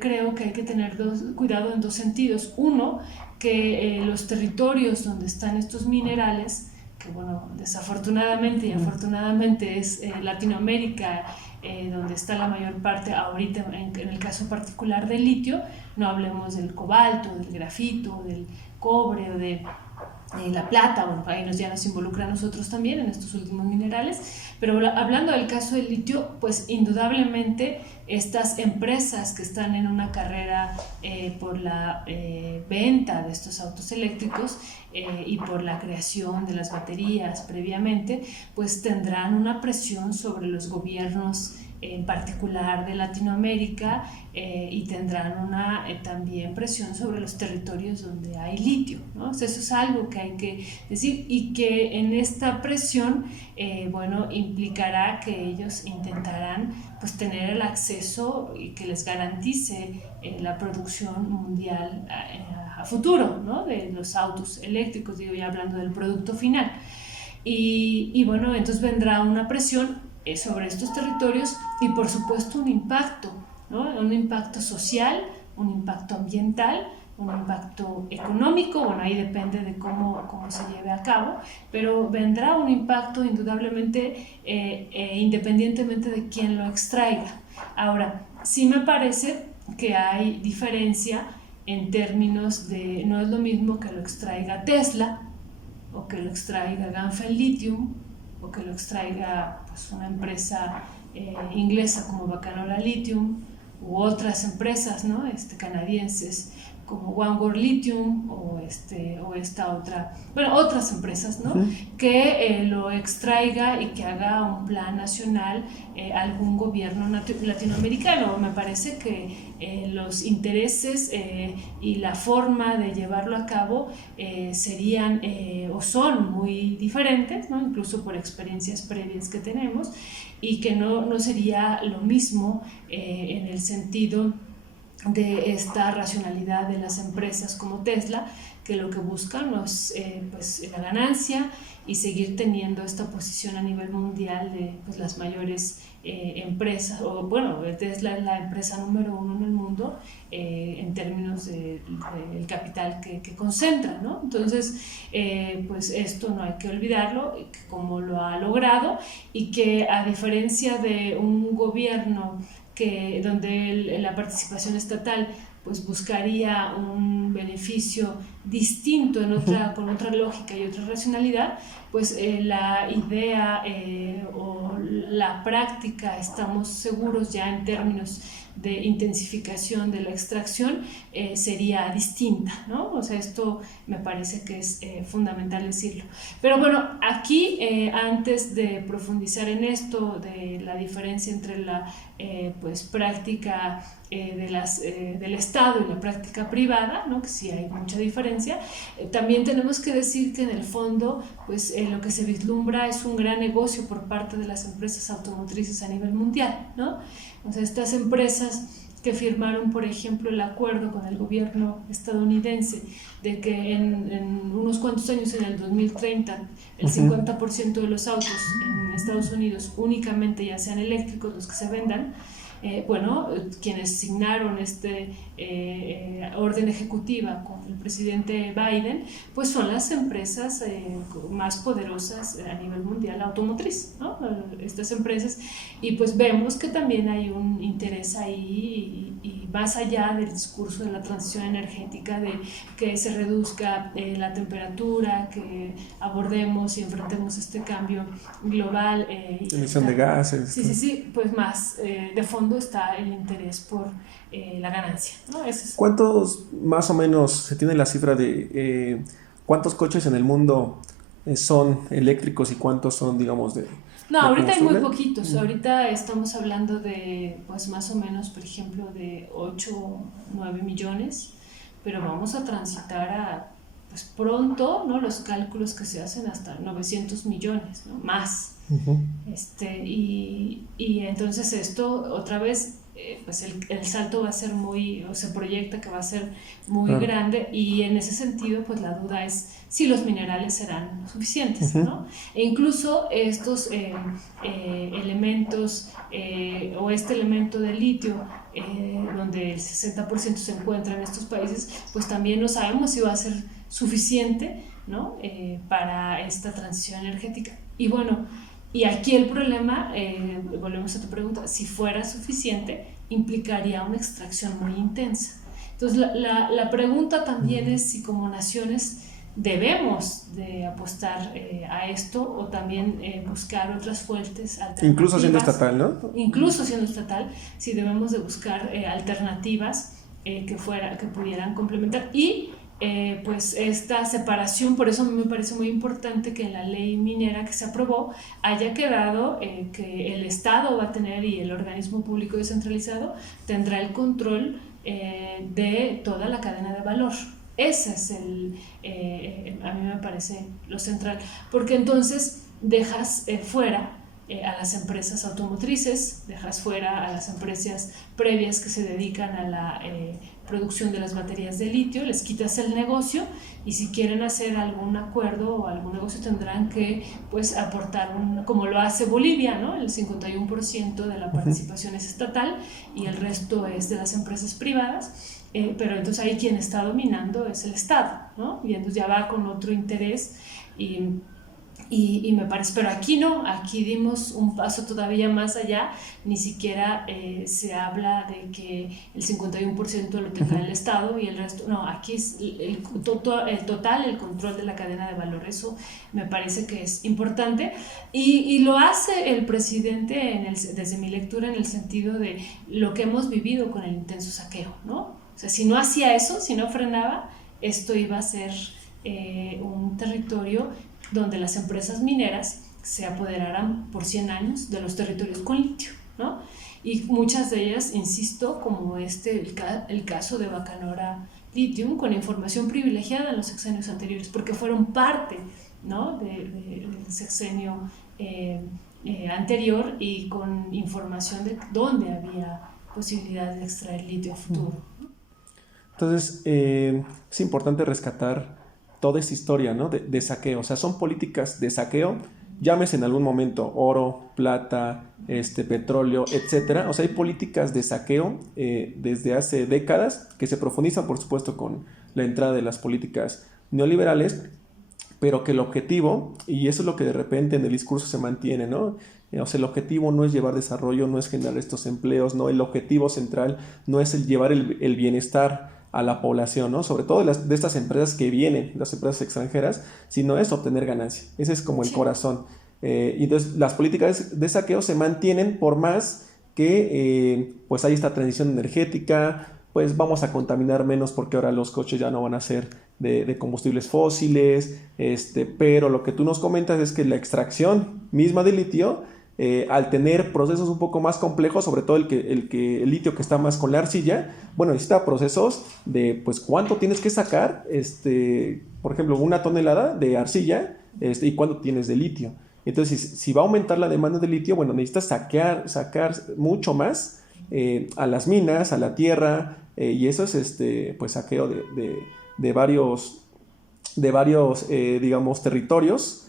creo que hay que tener cuidado en dos sentidos. Uno, que los territorios donde están estos minerales, que desafortunadamente y afortunadamente es Latinoamérica, donde está la mayor parte ahorita, en el caso particular del litio, no hablemos del cobalto, del grafito, del cobre o de la plata, ahí ya nos involucra a nosotros también en estos últimos minerales, Pero hablando del caso del litio, pues indudablemente estas empresas que están en una carrera por la venta de estos autos eléctricos y por la creación de las baterías previamente, pues tendrán una presión sobre los gobiernos en particular de Latinoamérica y tendrán una también presión sobre los territorios donde hay litio, ¿no? O sea, eso es algo que hay que decir, y que en esta presión bueno, implicará que ellos intentarán pues tener el acceso y que les garantice la producción mundial a futuro, ¿no? De los autos eléctricos, digo, ya hablando del producto final. Y bueno, entonces vendrá una presión sobre estos territorios y por supuesto un impacto, ¿no? Un impacto social, un impacto ambiental, un impacto económico, bueno, ahí depende de cómo se lleve a cabo, pero vendrá un impacto indudablemente independientemente de quién lo extraiga. Ahora, sí me parece que hay diferencia en términos de, no es lo mismo que lo extraiga Tesla o que lo extraiga Ganfeng Lithium o que lo extraiga pues, una empresa inglesa como Bacanora Lithium u otras empresas, ¿no? Canadienses como One World Lithium o esta otra, bueno, otras empresas, ¿no? Que lo extraiga y que haga un plan nacional algún gobierno latinoamericano. Me parece que los intereses y la forma de llevarlo a cabo serían o son muy diferentes, ¿no? Incluso por experiencias previas que tenemos, y que no sería lo mismo en el sentido de esta racionalidad de las empresas como Tesla, que lo que buscan es pues, la ganancia y seguir teniendo esta posición a nivel mundial de pues, las mayores empresas, o bueno, Tesla es la empresa número 1 en el mundo en términos del capital que concentra, ¿no? Entonces, pues esto no hay que olvidarlo, como lo ha logrado, y que a diferencia de un gobierno donde la participación estatal pues buscaría un beneficio distinto con otra lógica y otra racionalidad, pues la idea o la práctica, estamos seguros ya en términos de intensificación de la extracción, sería distinta, ¿no? O sea, esto me parece que es fundamental decirlo. Pero bueno, aquí antes de profundizar en esto de la diferencia entre la pues práctica del Estado y la práctica privada, ¿no? Que sí hay mucha diferencia, también tenemos que decir que en el fondo pues lo que se vislumbra es un gran negocio por parte de las empresas automotrices a nivel mundial, ¿no? O sea, estas empresas que firmaron, por ejemplo, el acuerdo con el gobierno estadounidense de que en unos cuantos años, en el 2030, el 50% de los autos en Estados Unidos únicamente ya sean eléctricos los que se vendan. Bueno, quienes signaron orden ejecutiva con el presidente Biden, pues son las empresas más poderosas a nivel mundial automotriz, ¿no? Estas empresas, y pues vemos que también hay un interés ahí y más allá del discurso de la transición energética, de que se reduzca la temperatura, que abordemos y enfrentemos este cambio global. Emisión de gases. Sí, pues más de fondo está el interés por la ganancia, ¿no? ¿Cuántos, más o menos, se tiene la cifra de cuántos coches en el mundo son eléctricos y cuántos son, digamos, de... No, ahorita hay muy poquitos. Ahorita estamos hablando de, pues más o menos, por ejemplo, de 8 o 9 millones, pero vamos a transitar a, pues pronto, ¿no? Los cálculos que se hacen hasta 900 millones, ¿no? Más. Y entonces esto, otra vez, pues el salto va a ser o se proyecta que va a ser muy grande, y en ese sentido, pues la duda es si los minerales serán suficientes, ¿no? E incluso estos elementos o este elemento de litio, donde el 60% se encuentra en estos países, pues también no sabemos si va a ser suficiente, ¿no? Para esta transición energética. Y bueno, y aquí el problema, volvemos a tu pregunta, si fuera suficiente, implicaría una extracción muy intensa. Entonces, la pregunta también es si como naciones debemos de apostar a esto o también buscar otras fuentes alternativas. Incluso siendo estatal, ¿no? Incluso siendo estatal, sí debemos de buscar alternativas que pudieran complementar y pues esta separación. Por eso me parece muy importante que en la ley minera que se aprobó haya quedado que el Estado va a tener, y el organismo público descentralizado tendrá el control de toda la cadena de valor. Ese es a mí me parece lo central, porque entonces dejas fuera a las empresas automotrices, dejas fuera a las empresas previas que se dedican a la producción de las baterías de litio, les quitas el negocio, y si quieren hacer algún acuerdo o algún negocio tendrán que pues aportar como lo hace Bolivia, ¿no? El 51% de la participación es estatal y el resto es de las empresas privadas. Pero entonces ahí quien está dominando es el Estado, ¿no? Y entonces ya va con otro interés y me parece, pero aquí no, aquí dimos un paso todavía más allá, ni siquiera se habla de que el 51% lo tenga el Estado y el resto, no, aquí es el total, el control de la cadena de valor. Eso me parece que es importante y lo hace el presidente desde mi lectura, en el sentido de lo que hemos vivido con el intenso saqueo, ¿no? O sea, si no hacía eso, si no frenaba, esto iba a ser un territorio donde las empresas mineras se apoderaran por 100 años de los territorios con litio, ¿no? Y muchas de ellas, insisto, como el caso de Bacanora Lithium, con información privilegiada en los sexenios anteriores, porque fueron parte, ¿no?, del sexenio anterior, y con información de dónde había posibilidad de extraer litio a futuro. Entonces, es importante rescatar toda esa historia, ¿no?, de saqueo. O sea, son políticas de saqueo, llámese en algún momento oro, plata, petróleo, etcétera. O sea, hay políticas de saqueo desde hace décadas que se profundizan, por supuesto, con la entrada de las políticas neoliberales, pero que el objetivo, y eso es lo que de repente en el discurso se mantiene, ¿no? O sea, el objetivo no es llevar desarrollo, no es generar estos empleos, ¿no? El objetivo central no es llevar el bienestar a la población, ¿no? Sobre todo de estas empresas que vienen, las empresas extranjeras, sino es obtener ganancia. Ese es como el corazón. Y entonces las políticas de saqueo se mantienen por más que pues hay esta transición energética, pues vamos a contaminar menos porque ahora los coches ya no van a ser de combustibles fósiles, pero lo que tú nos comentas es que la extracción misma de litio, al tener procesos un poco más complejos, sobre todo el litio que está más con la arcilla, bueno, necesita procesos de, pues, ¿cuánto tienes que sacar? Por ejemplo, 1 tonelada de arcilla, ¿y cuánto tienes de litio? Entonces, si va a aumentar la demanda de litio, bueno, necesitas sacar mucho más a las minas, a la tierra, y eso es, pues, saqueo de varios digamos, territorios,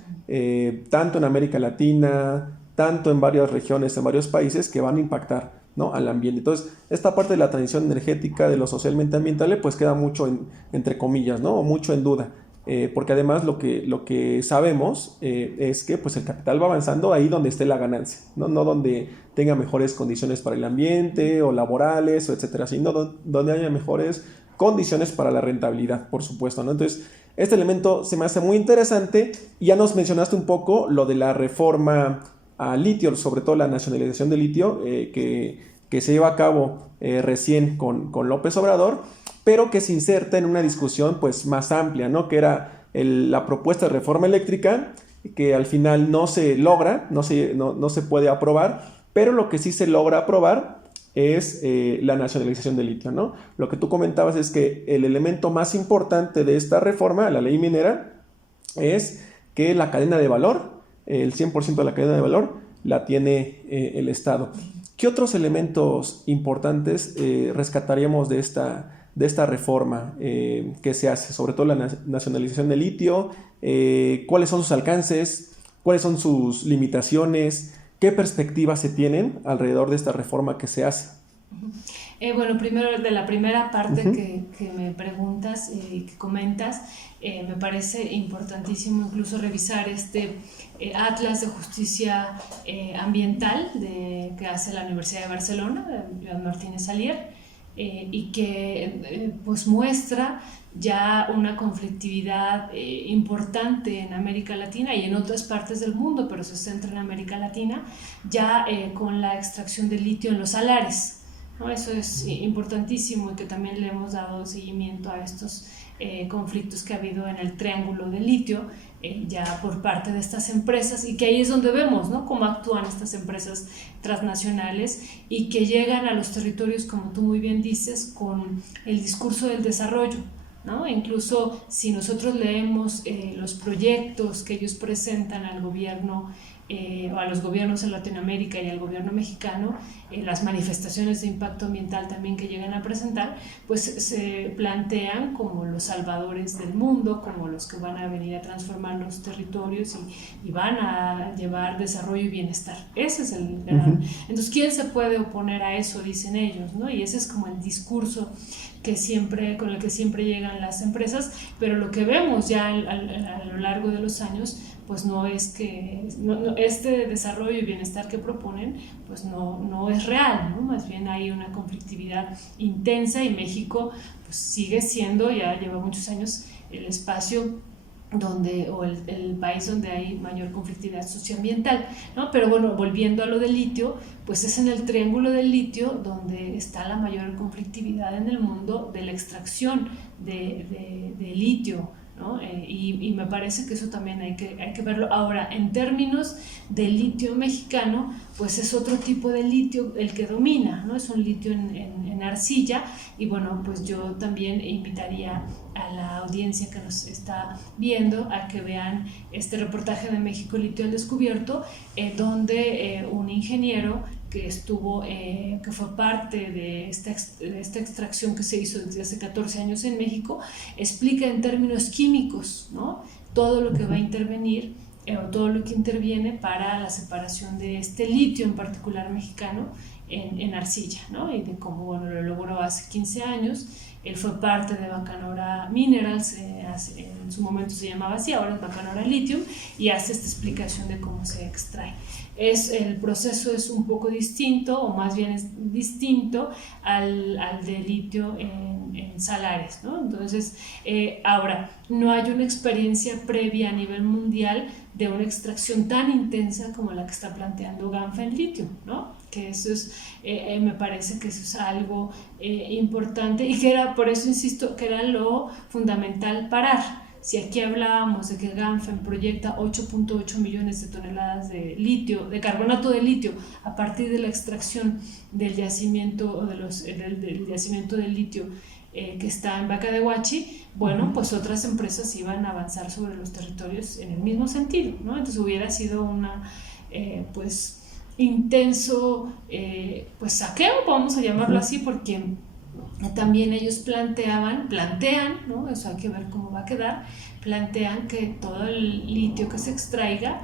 tanto en América Latina, tanto en varias regiones, en varios países, que van a impactar, ¿no?, al ambiente. Entonces, esta parte de la transición energética, de lo socialmente ambiental, pues queda mucho entre comillas, ¿no?, o mucho en duda, porque además lo que sabemos es que pues el capital va avanzando ahí donde esté la ganancia, no donde tenga mejores condiciones para el ambiente o laborales, o etcétera, sino donde haya mejores condiciones para la rentabilidad, por supuesto, ¿no? Entonces, este elemento se me hace muy interesante. Y ya nos mencionaste un poco lo de la reforma a litio, sobre todo la nacionalización de litio, que se lleva a cabo recién con López Obrador, pero que se inserta en una discusión pues más amplia, ¿no?, que era la propuesta de reforma eléctrica, que al final no se logra, no se puede aprobar, pero lo que sí se logra aprobar es la nacionalización del litio, ¿no? Lo que tú comentabas es que el elemento más importante de esta reforma, la ley minera, es que la cadena de valor, el 100% de la cadena de valor, la tiene el Estado. ¿Qué otros elementos importantes rescataríamos de esta reforma que se hace? Sobre todo la nacionalización del litio, ¿cuáles son sus alcances? ¿Cuáles son sus limitaciones? ¿Qué perspectivas se tienen alrededor de esta reforma que se hace? Bueno, primero de la primera parte que me preguntas y que comentas, me parece importantísimo incluso revisar este Atlas de Justicia Ambiental que hace la Universidad de Barcelona, Joan Martínez Alier, y que pues muestra ya una conflictividad importante en América Latina y en otras partes del mundo, pero se centra en América Latina, ya con la extracción de litio en los salares, ¿no? Eso es importantísimo y que también le hemos dado seguimiento a estos conflictos que ha habido en el triángulo de litio, ya por parte de estas empresas, y que ahí es donde vemos, ¿no?, cómo actúan estas empresas transnacionales y que llegan a los territorios, como tú muy bien dices, con el discurso del desarrollo, ¿no? Incluso si nosotros leemos los proyectos que ellos presentan al gobierno o a los gobiernos en Latinoamérica y al gobierno mexicano, las manifestaciones de impacto ambiental también que llegan a presentar, pues se plantean como los salvadores del mundo, como los que van a venir a transformar los territorios y van a llevar desarrollo y bienestar. Ese es el gran... Entonces, ¿quién se puede oponer a eso?, dicen ellos, ¿no? Y ese es como el discurso con el que siempre llegan las empresas, pero lo que vemos ya a lo largo de los años, pues no es que este desarrollo y bienestar que proponen, pues no es real, ¿no? Más bien hay una conflictividad intensa, y México pues sigue siendo, ya lleva muchos años, el espacio donde, o el país donde hay mayor conflictividad socioambiental, ¿no? Pero bueno, volviendo a lo del litio, pues es en el triángulo del litio donde está la mayor conflictividad en el mundo de la extracción de litio, ¿no? Y me parece que eso también hay que verlo. Ahora, en términos del litio mexicano, pues es otro tipo de litio el que domina, ¿no? Es un litio en arcilla, y bueno, pues yo también invitaría a la audiencia que nos está viendo a que vean este reportaje de México Litio al Descubierto, donde un ingeniero que que fue parte de esta extracción que se hizo desde hace 14 años en México, explica en términos químicos, ¿no?, todo lo que va a intervenir o todo lo que interviene para la separación de este litio en particular mexicano en arcilla, ¿no? Y de cómo, bueno, lo logró hace 15 años. Él fue parte de Bacanora Minerals, en su momento se llamaba así, ahora es Bacanora Lithium, y hace esta explicación de cómo se extrae. El proceso es un poco distinto, o más bien es distinto al de litio en salares, ¿no? Entonces, ahora, no hay una experiencia previa a nivel mundial de una extracción tan intensa como la que está planteando Ganfa en litio, ¿no? Que eso es, me parece que eso es algo importante, y que era, por eso insisto, que era lo fundamental parar. Si aquí hablábamos de que Ganfeng proyecta 8.8 millones de toneladas de litio, de carbonato de litio, a partir de la extracción del yacimiento, o del yacimiento de litio que está en Vaca de Huachi, bueno, pues otras empresas iban a avanzar sobre los territorios en el mismo sentido, ¿no? Entonces hubiera sido una, pues, intenso pues saqueo, vamos a llamarlo así, porque también ellos plantean, ¿no?, eso hay que ver cómo va a quedar, plantean que todo el litio que se extraiga,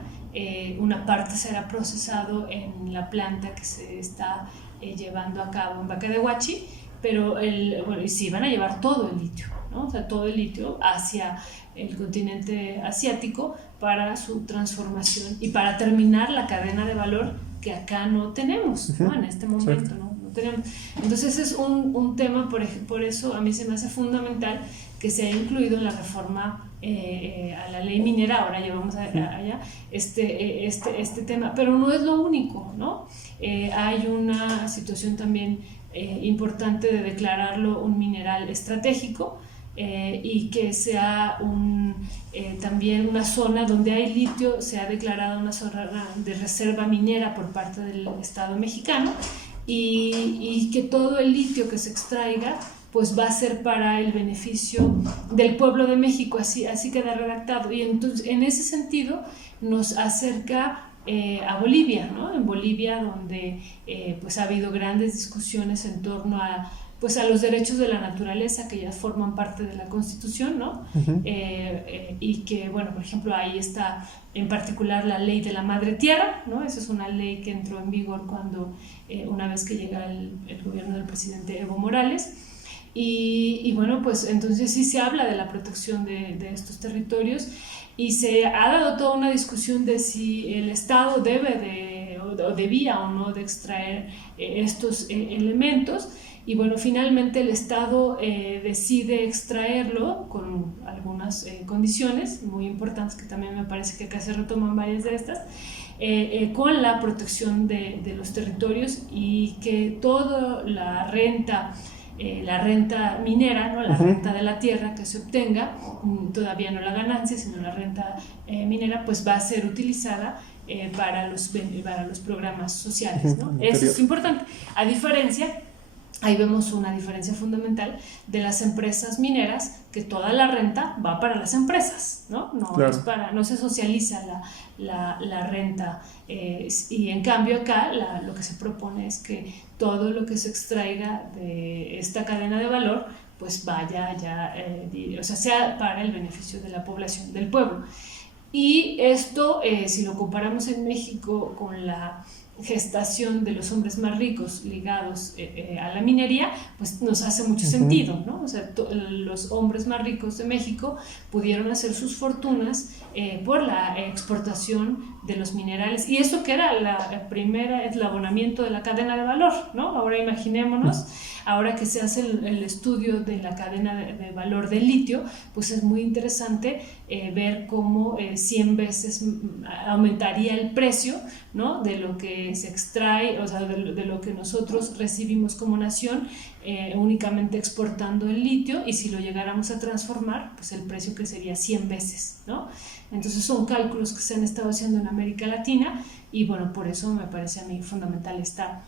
una parte será procesado en la planta que se está llevando a cabo en Vaca de Huachi, pero bueno, y sí van a llevar todo el litio, ¿no? O sea, todo el litio hacia el continente asiático para su transformación y para terminar la cadena de valor que acá no tenemos, ¿no?, en este momento, ¿no? Tenemos. Entonces es un tema, por eso a mí se me hace fundamental que se haya incluido en la reforma a la ley minera. Ahora llevamos allá este tema, pero no es lo único, ¿no? Hay una situación también importante de declararlo un mineral estratégico, y que sea también una zona donde hay litio, se ha declarado una zona de reserva minera por parte del Estado mexicano, y que todo el litio que se extraiga pues va a ser para el beneficio del pueblo de México, así queda redactado. Y entonces, en ese sentido nos acerca a Bolivia, ¿no? En Bolivia, donde pues ha habido grandes discusiones en torno a los derechos de la naturaleza, que ya forman parte de la Constitución, ¿no? Y que, bueno, por ejemplo, ahí está en particular la ley de la madre tierra, ¿no? Esa es una ley que entró en vigor una vez que llega el gobierno del presidente Evo Morales. Y bueno, pues entonces sí se habla de la protección de estos territorios, y se ha dado toda una discusión de si el Estado debe o debía o no de extraer estos elementos. Y bueno, finalmente el Estado decide extraerlo con algunas condiciones muy importantes, que también me parece que acá se retoman varias de estas, con la protección de los territorios, y que toda la renta minera, ¿no? La renta de la tierra que se obtenga, todavía no la ganancia, sino la renta minera, pues va a ser utilizada para los programas sociales, ¿no? Eso es importante. A diferencia, ahí vemos una diferencia fundamental de las empresas mineras, que toda la renta va para las empresas, ¿no? No se socializa la renta, y en cambio acá lo que se propone es que todo lo que se extraiga de esta cadena de valor pues vaya ya, sea para el beneficio de la población, del pueblo. Y esto, si lo comparamos en México con la gestación de los hombres más ricos ligados a la minería, pues nos hace mucho sentido, ¿no? O sea, los hombres más ricos de México pudieron hacer sus fortunas por la exportación de los minerales, y eso que era la primera eslabonamiento de la cadena de valor, ¿no? Ahora imaginémonos, ahora que se hace el estudio de la cadena de valor del litio, pues es muy interesante ver cómo 100 veces aumentaría el precio, ¿no? De lo que se extrae, o sea, de lo que nosotros recibimos como nación, únicamente exportando el litio, y si lo llegáramos a transformar, pues el precio crecería 100 veces, ¿no? Entonces son cálculos que se han estado haciendo en América Latina, y bueno, por eso me parece a mí fundamental esta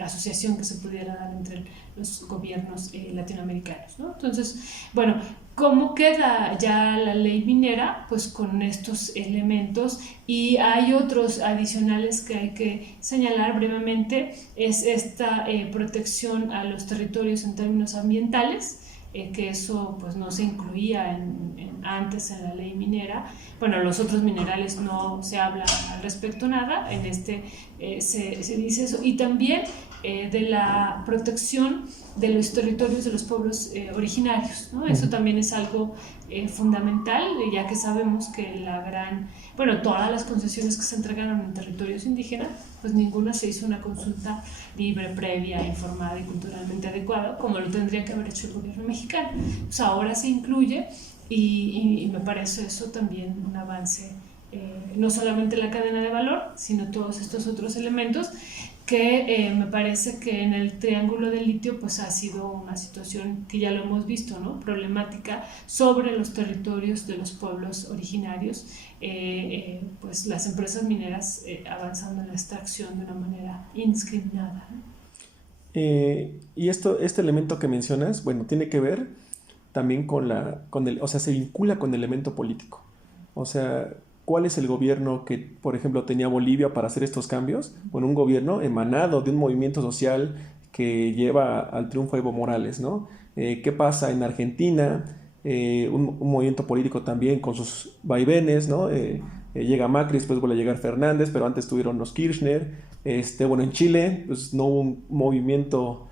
asociación que se pudiera dar entre los gobiernos latinoamericanos, ¿no? Entonces, bueno, ¿cómo queda ya la ley minera? Pues con estos elementos, y hay otros adicionales que hay que señalar brevemente. Es esta protección a los territorios en términos ambientales, que eso pues no se incluía antes en la ley minera. Bueno, los otros minerales no se habla al respecto nada, en este se dice eso, y también de la protección de los territorios de los pueblos originarios, ¿no? Eso también es algo fundamental, ya que sabemos que todas las concesiones que se entregaron en territorios indígenas, pues ninguna se hizo una consulta libre, previa, informada y culturalmente adecuada, como lo tendría que haber hecho el gobierno mexicano. Pues ahora se incluye, y me parece eso también un avance, no solamente la cadena de valor, sino todos estos otros elementos, que me parece que en el triángulo del litio pues ha sido una situación que ya lo hemos visto, ¿no? Problemática sobre los territorios de los pueblos originarios, pues las empresas mineras avanzando en la extracción de una manera indiscriminada, ¿no? Y este elemento que mencionas, bueno, tiene que ver también o sea, se vincula con el elemento político. O sea, ¿cuál es el gobierno que, por ejemplo, tenía Bolivia para hacer estos cambios? Bueno, un gobierno emanado de un movimiento social que lleva al triunfo de Evo Morales, ¿no? ¿Qué pasa en Argentina? Un movimiento político también con sus vaivenes, ¿no? Llega Macri, después vuelve a llegar Fernández, pero antes tuvieron los Kirchner. Bueno, en Chile pues no hubo un movimiento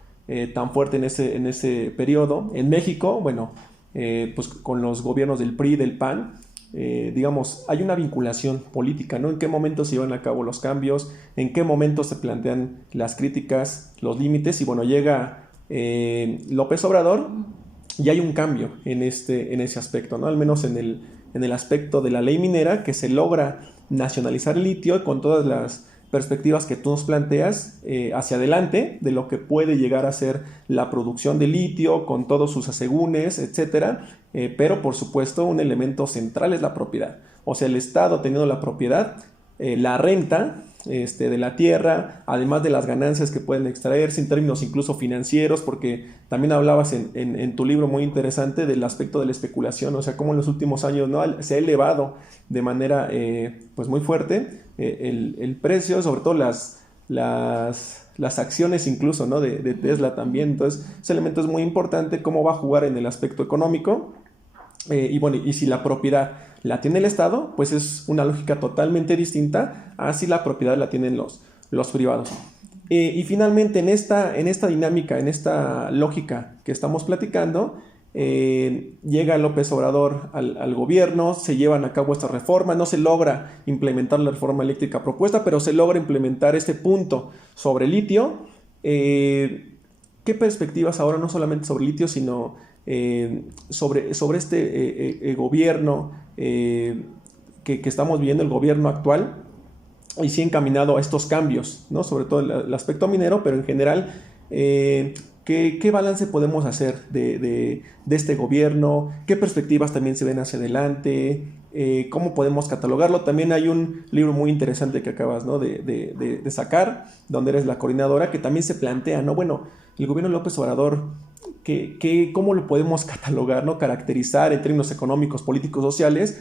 tan fuerte en ese periodo. En México, bueno, pues con los gobiernos del PRI, del PAN, digamos, hay una vinculación política, ¿no? En qué momento se llevan a cabo los cambios, en qué momento se plantean las críticas, los límites, y bueno, llega López Obrador y hay un cambio en ese aspecto, ¿no? Al menos en el aspecto de la ley minera, que se logra nacionalizar el litio con todas las perspectivas que tú nos planteas hacia adelante de lo que puede llegar a ser la producción de litio con todos sus asegúnes, etcétera, pero por supuesto un elemento central es la propiedad, o sea, el Estado teniendo la propiedad, la renta de la tierra, además de las ganancias que pueden extraerse en términos incluso financieros, porque también hablabas en tu libro muy interesante del aspecto de la especulación, o sea, cómo en los últimos años, ¿no?, se ha elevado de manera pues muy fuerte el precio, sobre todo las acciones incluso, ¿no?, de Tesla también. Entonces, ese elemento es muy importante, cómo va a jugar en el aspecto económico. Y bueno, y si la propiedad la tiene el Estado, pues es una lógica totalmente distinta a si la propiedad la tienen los privados. Y finalmente, en esta dinámica, en esta lógica que estamos platicando, llega López Obrador al gobierno, se llevan a cabo estas reformas, no se logra implementar la reforma eléctrica propuesta, pero se logra implementar este punto sobre litio. ¿Qué perspectivas ahora, no solamente sobre litio, sino sobre este gobierno que estamos viviendo, el gobierno actual, y sí encaminado a estos cambios, ¿no? Sobre todo el aspecto minero, pero en general, ¿qué balance podemos hacer de este gobierno? ¿Qué perspectivas también se ven hacia adelante? ¿Cómo podemos catalogarlo? También hay un libro muy interesante que acabas, ¿no? de sacar, donde eres la coordinadora, que también se plantea, ¿no? Bueno, el gobierno de López Obrador, ¿cómo lo podemos catalogar, ¿no? Caracterizar en términos económicos, políticos, sociales?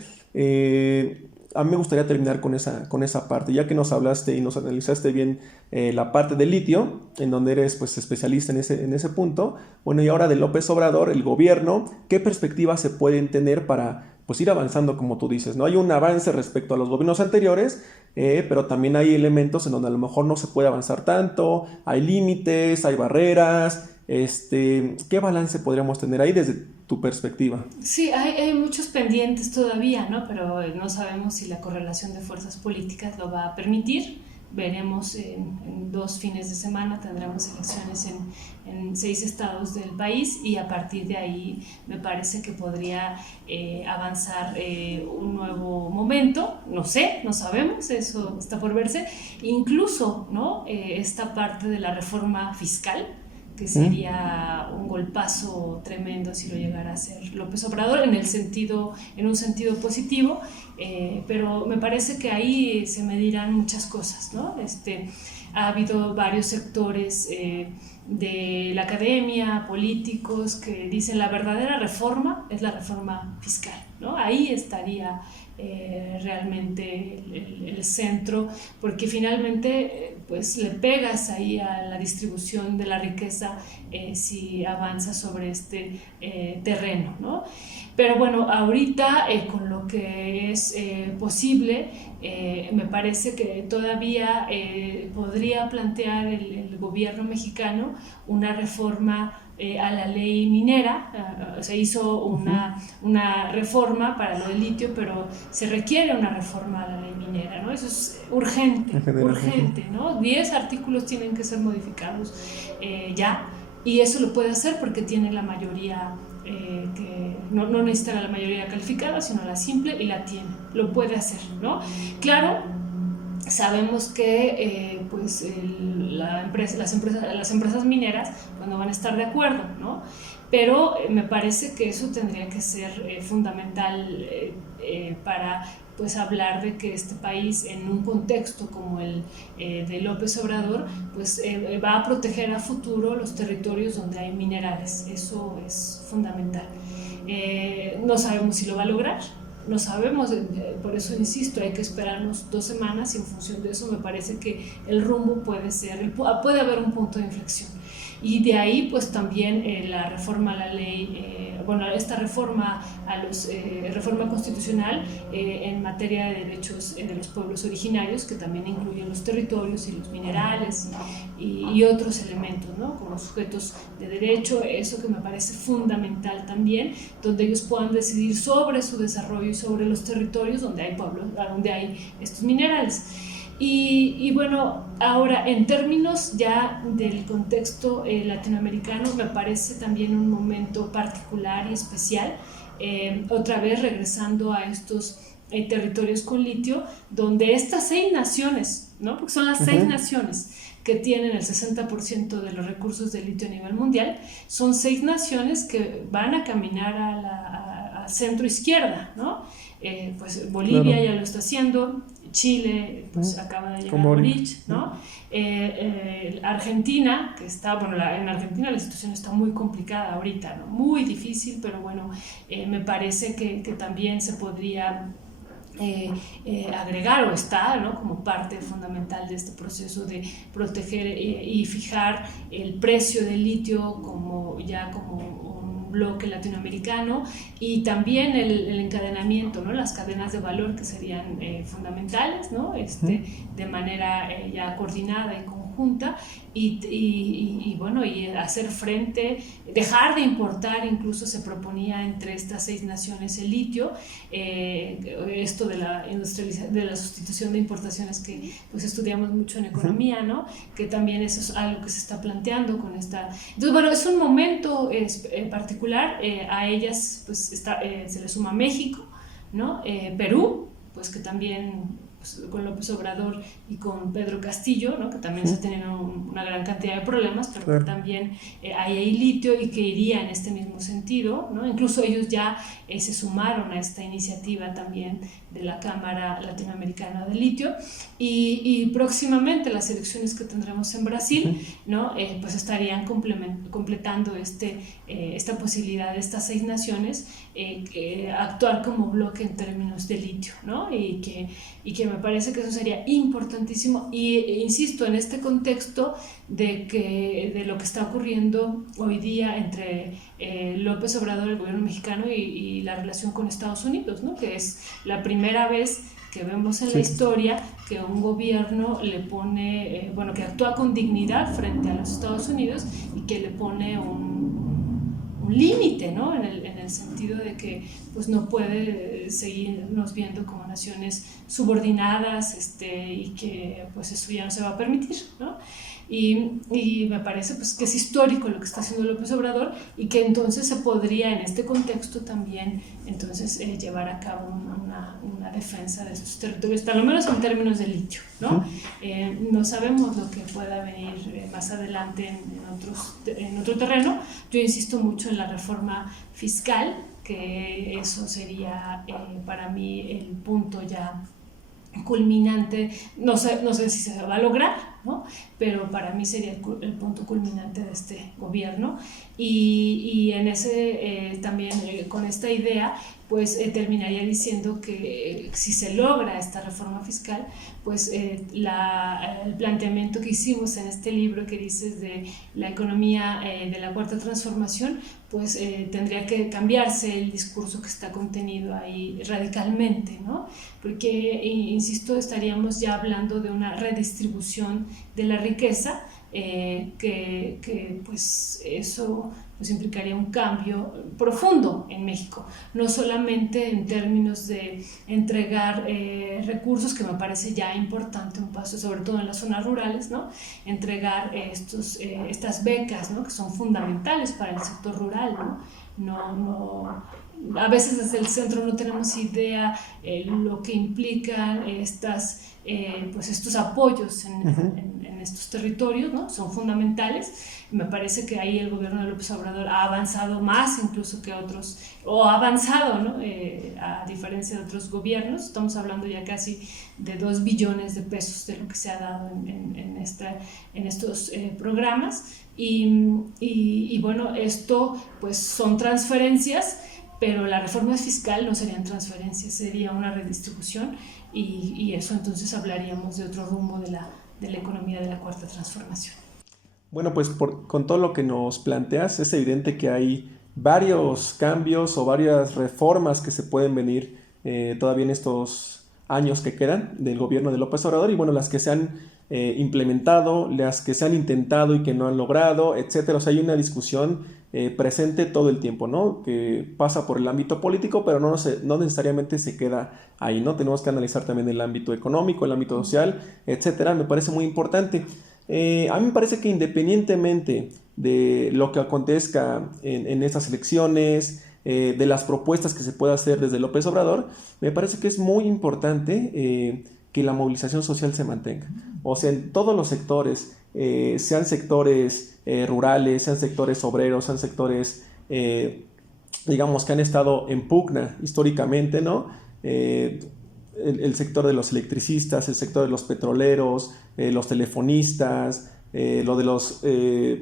A mí me gustaría terminar con esa parte, ya que nos hablaste y nos analizaste bien la parte del litio, en donde eres pues especialista en ese punto. Bueno, y ahora de López Obrador, el gobierno, ¿qué perspectivas se pueden tener para pues ir avanzando, como tú dices, ¿no? Hay un avance respecto a los gobiernos anteriores, pero también hay elementos en donde a lo mejor no se puede avanzar tanto, hay límites, hay barreras. ¿Qué balance podríamos tener ahí desde tu perspectiva? Sí, hay muchos pendientes todavía, ¿no? Pero no sabemos si la correlación de fuerzas políticas lo va a permitir. Veremos en 2 fines de semana, tendremos elecciones en 6 estados del país, y a partir de ahí me parece que podría avanzar un nuevo momento. No sé, no sabemos, eso está por verse. Incluso, ¿no? Esta parte de la reforma fiscal, que sería un golpazo tremendo si lo llegara a hacer López Obrador en un sentido positivo, pero me parece que ahí se medirán muchas cosas, ¿no? Ha habido varios sectores de la academia, políticos, que dicen la verdadera reforma es la reforma fiscal, ¿no? Ahí estaría realmente el centro, porque finalmente pues le pegas ahí a la distribución de la riqueza si avanzas sobre este terreno, ¿no? Pero bueno, ahorita con lo que es posible, me parece que todavía podría plantear el gobierno mexicano una reforma a la ley minera. Se hizo una reforma para lo del litio, pero se requiere una reforma a la ley minera, ¿no? Eso es urgente, ¿no? 10 artículos tienen que ser modificados ya, y eso lo puede hacer porque tiene la mayoría, que no necesita la mayoría calificada, sino la simple, y la tiene, lo puede hacer, ¿no? Claro, sabemos que pues las empresas mineras pues no van a estar de acuerdo, ¿no? Pero me parece que eso tendría que ser fundamental para pues hablar de que este país, en un contexto como el de López Obrador, pues va a proteger a futuro los territorios donde hay minerales. Eso es fundamental. No sabemos si lo va a lograr. No sabemos, por eso insisto, hay que esperarnos 2 semanas, y en función de eso me parece que el rumbo puede haber un punto de inflexión. Y de ahí pues también la reforma a la ley, esta reforma reforma constitucional en materia de derechos de los pueblos originarios, que también incluyen los territorios y los minerales y otros elementos, ¿no? Como sujetos de derecho, eso que me parece fundamental también, donde ellos puedan decidir sobre su desarrollo y sobre los territorios donde hay pueblos, donde hay estos minerales. Y bueno, ahora en términos ya del contexto latinoamericano, me parece también un momento particular y especial, otra vez regresando a estos territorios con litio, donde estas 6 naciones, ¿no? Porque son las 6 naciones que tienen el 60% de los recursos de litio a nivel mundial, son 6 naciones que van a caminar a centro izquierda, ¿no? Pues Bolivia, claro, ya lo está haciendo. Chile, pues acaba de llegar Boric, ¿no? Argentina, que está, en Argentina la situación está muy complicada ahorita, ¿no? Muy difícil, pero bueno, me parece que también se podría agregar, o está, ¿no? Como parte fundamental de este proceso de proteger y fijar el precio del litio como un bloque latinoamericano, y también el encadenamiento, ¿no? Las cadenas de valor, que serían fundamentales, ¿no? De manera ya coordinada y conjunta conjunta y bueno, y hacer frente, dejar de importar, incluso se proponía entre estas 6 naciones el litio, esto de la sustitución de importaciones que pues estudiamos mucho en economía, ¿no? Que también eso es algo que se está planteando con esta... Entonces, bueno, es un momento particular, a ellas pues se le suma México, ¿no? Perú, pues que también pues, con López Obrador y con Pedro Castillo, ¿no? Que también se tienen una gran cantidad de problemas, pero claro, que también ahí hay litio y que iría en este mismo sentido, ¿no? Incluso ellos ya se sumaron a esta iniciativa también de la Cámara Latinoamericana de Litio y próximamente las elecciones que tendremos en Brasil, ¿no? Pues estarían completando esta posibilidad de estas 6 naciones actuar como bloque en términos de litio, ¿no? Y que me parece que eso sería importantísimo y insisto en este contexto de lo que está ocurriendo hoy día entre López Obrador, el gobierno mexicano y la relación con Estados Unidos, ¿no? Que es la primera vez que vemos en la historia que un gobierno le pone, que actúa con dignidad frente a los Estados Unidos y que le pone un límite, ¿no? En el sentido de que pues no puede seguirnos viendo como naciones subordinadas y que pues eso ya no se va a permitir, ¿no? Y me parece pues que es histórico lo que está haciendo López Obrador y que entonces se podría en este contexto también entonces llevar a cabo una defensa de esos territorios, por lo menos en términos de litio, ¿no? No sabemos lo que pueda venir más adelante en otro terreno. Yo insisto mucho en la reforma fiscal, que eso sería para mí el punto ya culminante, no sé si se va a lograr, ¿no? Pero para mí sería el punto culminante de este gobierno y en ese también con esta idea pues terminaría diciendo que si se logra esta reforma fiscal pues el planteamiento que hicimos en este libro que dices de la economía de la cuarta transformación pues tendría que cambiarse el discurso que está contenido ahí radicalmente, ¿no? Porque, insisto, estaríamos ya hablando de una redistribución de la riqueza que pues eso pues implicaría un cambio profundo en México, no solamente en términos de entregar recursos, que me parece ya importante un paso, sobre todo en las zonas rurales, ¿no? Entregar estas becas, ¿no? Que son fundamentales para el sector rural, ¿no? A veces desde el centro no tenemos idea lo que implican estos apoyos en estos territorios, ¿no? Son fundamentales. Me parece que ahí el gobierno de López Obrador ha avanzado más incluso que otros, o ha avanzado, ¿no? A diferencia de otros gobiernos. Estamos hablando ya casi de 2 billones de pesos de lo que se ha dado en estos programas y bueno, esto pues son transferencias, pero la reforma fiscal no serían transferencias, sería una redistribución y eso entonces hablaríamos de otro rumbo de la economía de la cuarta transformación. Bueno, pues con todo lo que nos planteas, es evidente que hay varios cambios o varias reformas que se pueden venir todavía en estos años que quedan del gobierno de López Obrador y bueno, las que se han implementado, las que se han intentado y que no han logrado, etcétera. O sea, hay una discusión presente todo el tiempo, ¿no? Que pasa por el ámbito político, pero no necesariamente se queda ahí, ¿no? Tenemos que analizar también el ámbito económico, el ámbito social, etcétera. Me parece muy importante. A mí me parece que independientemente de lo que acontezca en estas elecciones, de las propuestas que se pueda hacer desde López Obrador, me parece que es muy importante que la movilización social se mantenga. O sea, en todos los sectores, sean sectores rurales, sean sectores obreros, sean sectores, digamos, que han estado en pugna históricamente, ¿no? El sector de los electricistas, el sector de los petroleros, los telefonistas, lo de los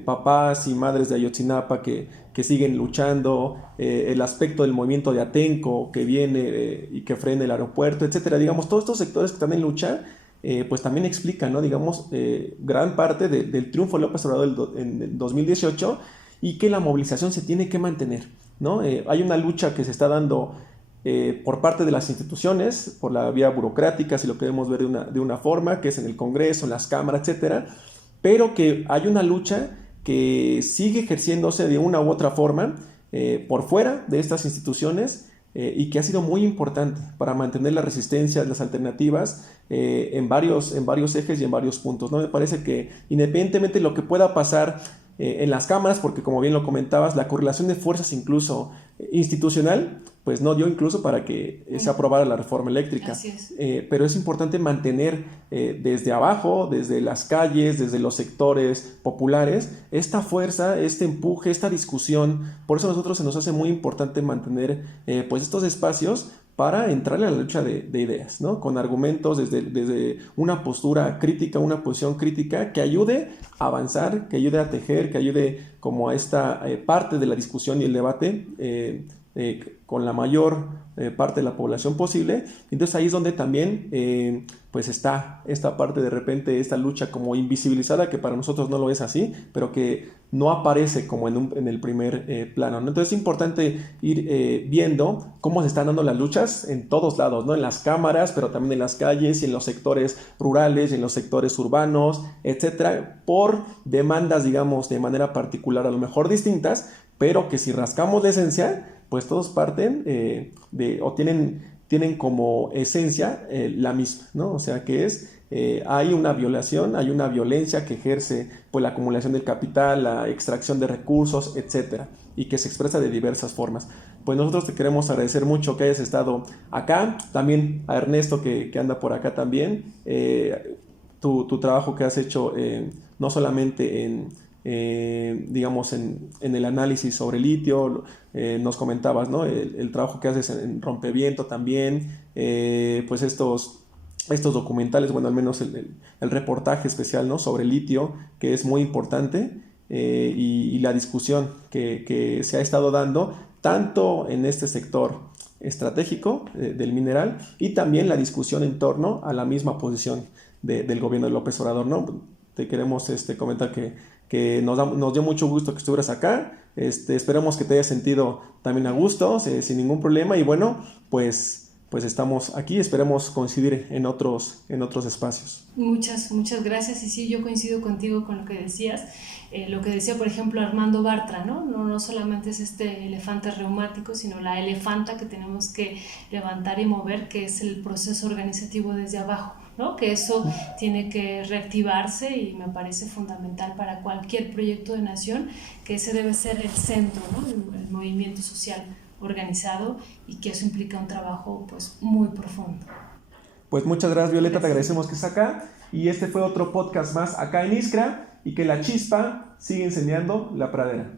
papás y madres de Ayotzinapa que siguen luchando, el aspecto del movimiento de Atenco que viene y que frena el aeropuerto, etcétera. Digamos, todos estos sectores que están en lucha, pues también explican, ¿no? Digamos, gran parte del triunfo de López Obrador en 2018 y que la movilización se tiene que mantener, ¿no? Hay una lucha que se está dando por parte de las instituciones, por la vía burocrática, si lo queremos ver de una forma, que es en el Congreso, en las cámaras, etcétera, pero que hay una lucha que sigue ejerciéndose de una u otra forma por fuera de estas instituciones y que ha sido muy importante para mantener la resistencia, las alternativas en varios ejes y en varios puntos, ¿no? Me parece que independientemente de lo que pueda pasar en las cámaras, porque como bien lo comentabas, la correlación de fuerzas incluso institucional, pues no dio incluso para que se aprobara la reforma eléctrica. Así es. Pero es importante mantener desde abajo, desde las calles, desde los sectores populares, esta fuerza, este empuje, esta discusión. Por eso a nosotros se nos hace muy importante mantener pues estos espacios para entrarle a la lucha de ideas, ¿no? Con argumentos desde una postura crítica, una posición crítica que ayude a avanzar, que ayude a tejer, que ayude como a esta parte de la discusión y el debate con la mayor parte de la población posible. Entonces ahí es donde también pues está esta parte de repente, esta lucha como invisibilizada, que para nosotros no lo es así, pero que no aparece como en el primer plano, ¿no? Entonces es importante ir viendo cómo se están dando las luchas en todos lados, ¿no? En las cámaras, pero también en las calles, y en los sectores rurales, y en los sectores urbanos, etcétera, por demandas, digamos, de manera particular, a lo mejor distintas, pero que si rascamos la esencia, pues todos parten o tienen como esencia la misma, ¿no? O sea que hay una violación, hay una violencia que ejerce pues la acumulación del capital, la extracción de recursos, etcétera, y que se expresa de diversas formas. Pues nosotros te queremos agradecer mucho que hayas estado acá, también a Ernesto que anda por acá también, tu trabajo que has hecho no solamente digamos en el análisis sobre litio, nos comentabas, ¿no? El trabajo que haces en Rompeviento también, pues estos documentales, bueno, al menos el reportaje especial, ¿no? Sobre litio, que es muy importante, y la discusión que se ha estado dando tanto en este sector estratégico del mineral, y también la discusión en torno a la misma posición del gobierno de López Obrador, ¿no? Te queremos comentar que nos dio mucho gusto que estuvieras acá. Esperamos que te hayas sentido también a gusto, sin ningún problema, y bueno, pues estamos aquí, esperemos coincidir en otros espacios. Muchas gracias, y sí, yo coincido contigo con lo que decías. Lo que decía, por ejemplo, Armando Bartra, ¿no? No solamente es este elefante reumático, sino la elefanta que tenemos que levantar y mover, que es el proceso organizativo desde abajo, ¿no? Que eso tiene que reactivarse, y me parece fundamental para cualquier proyecto de nación, que ese debe ser el centro, ¿no? El movimiento social organizado, y que eso implica un trabajo pues muy profundo. Pues muchas gracias, Violeta, te agradecemos que estés acá, y este fue otro podcast más acá en Iskra, y que la chispa sigue incendiando la pradera.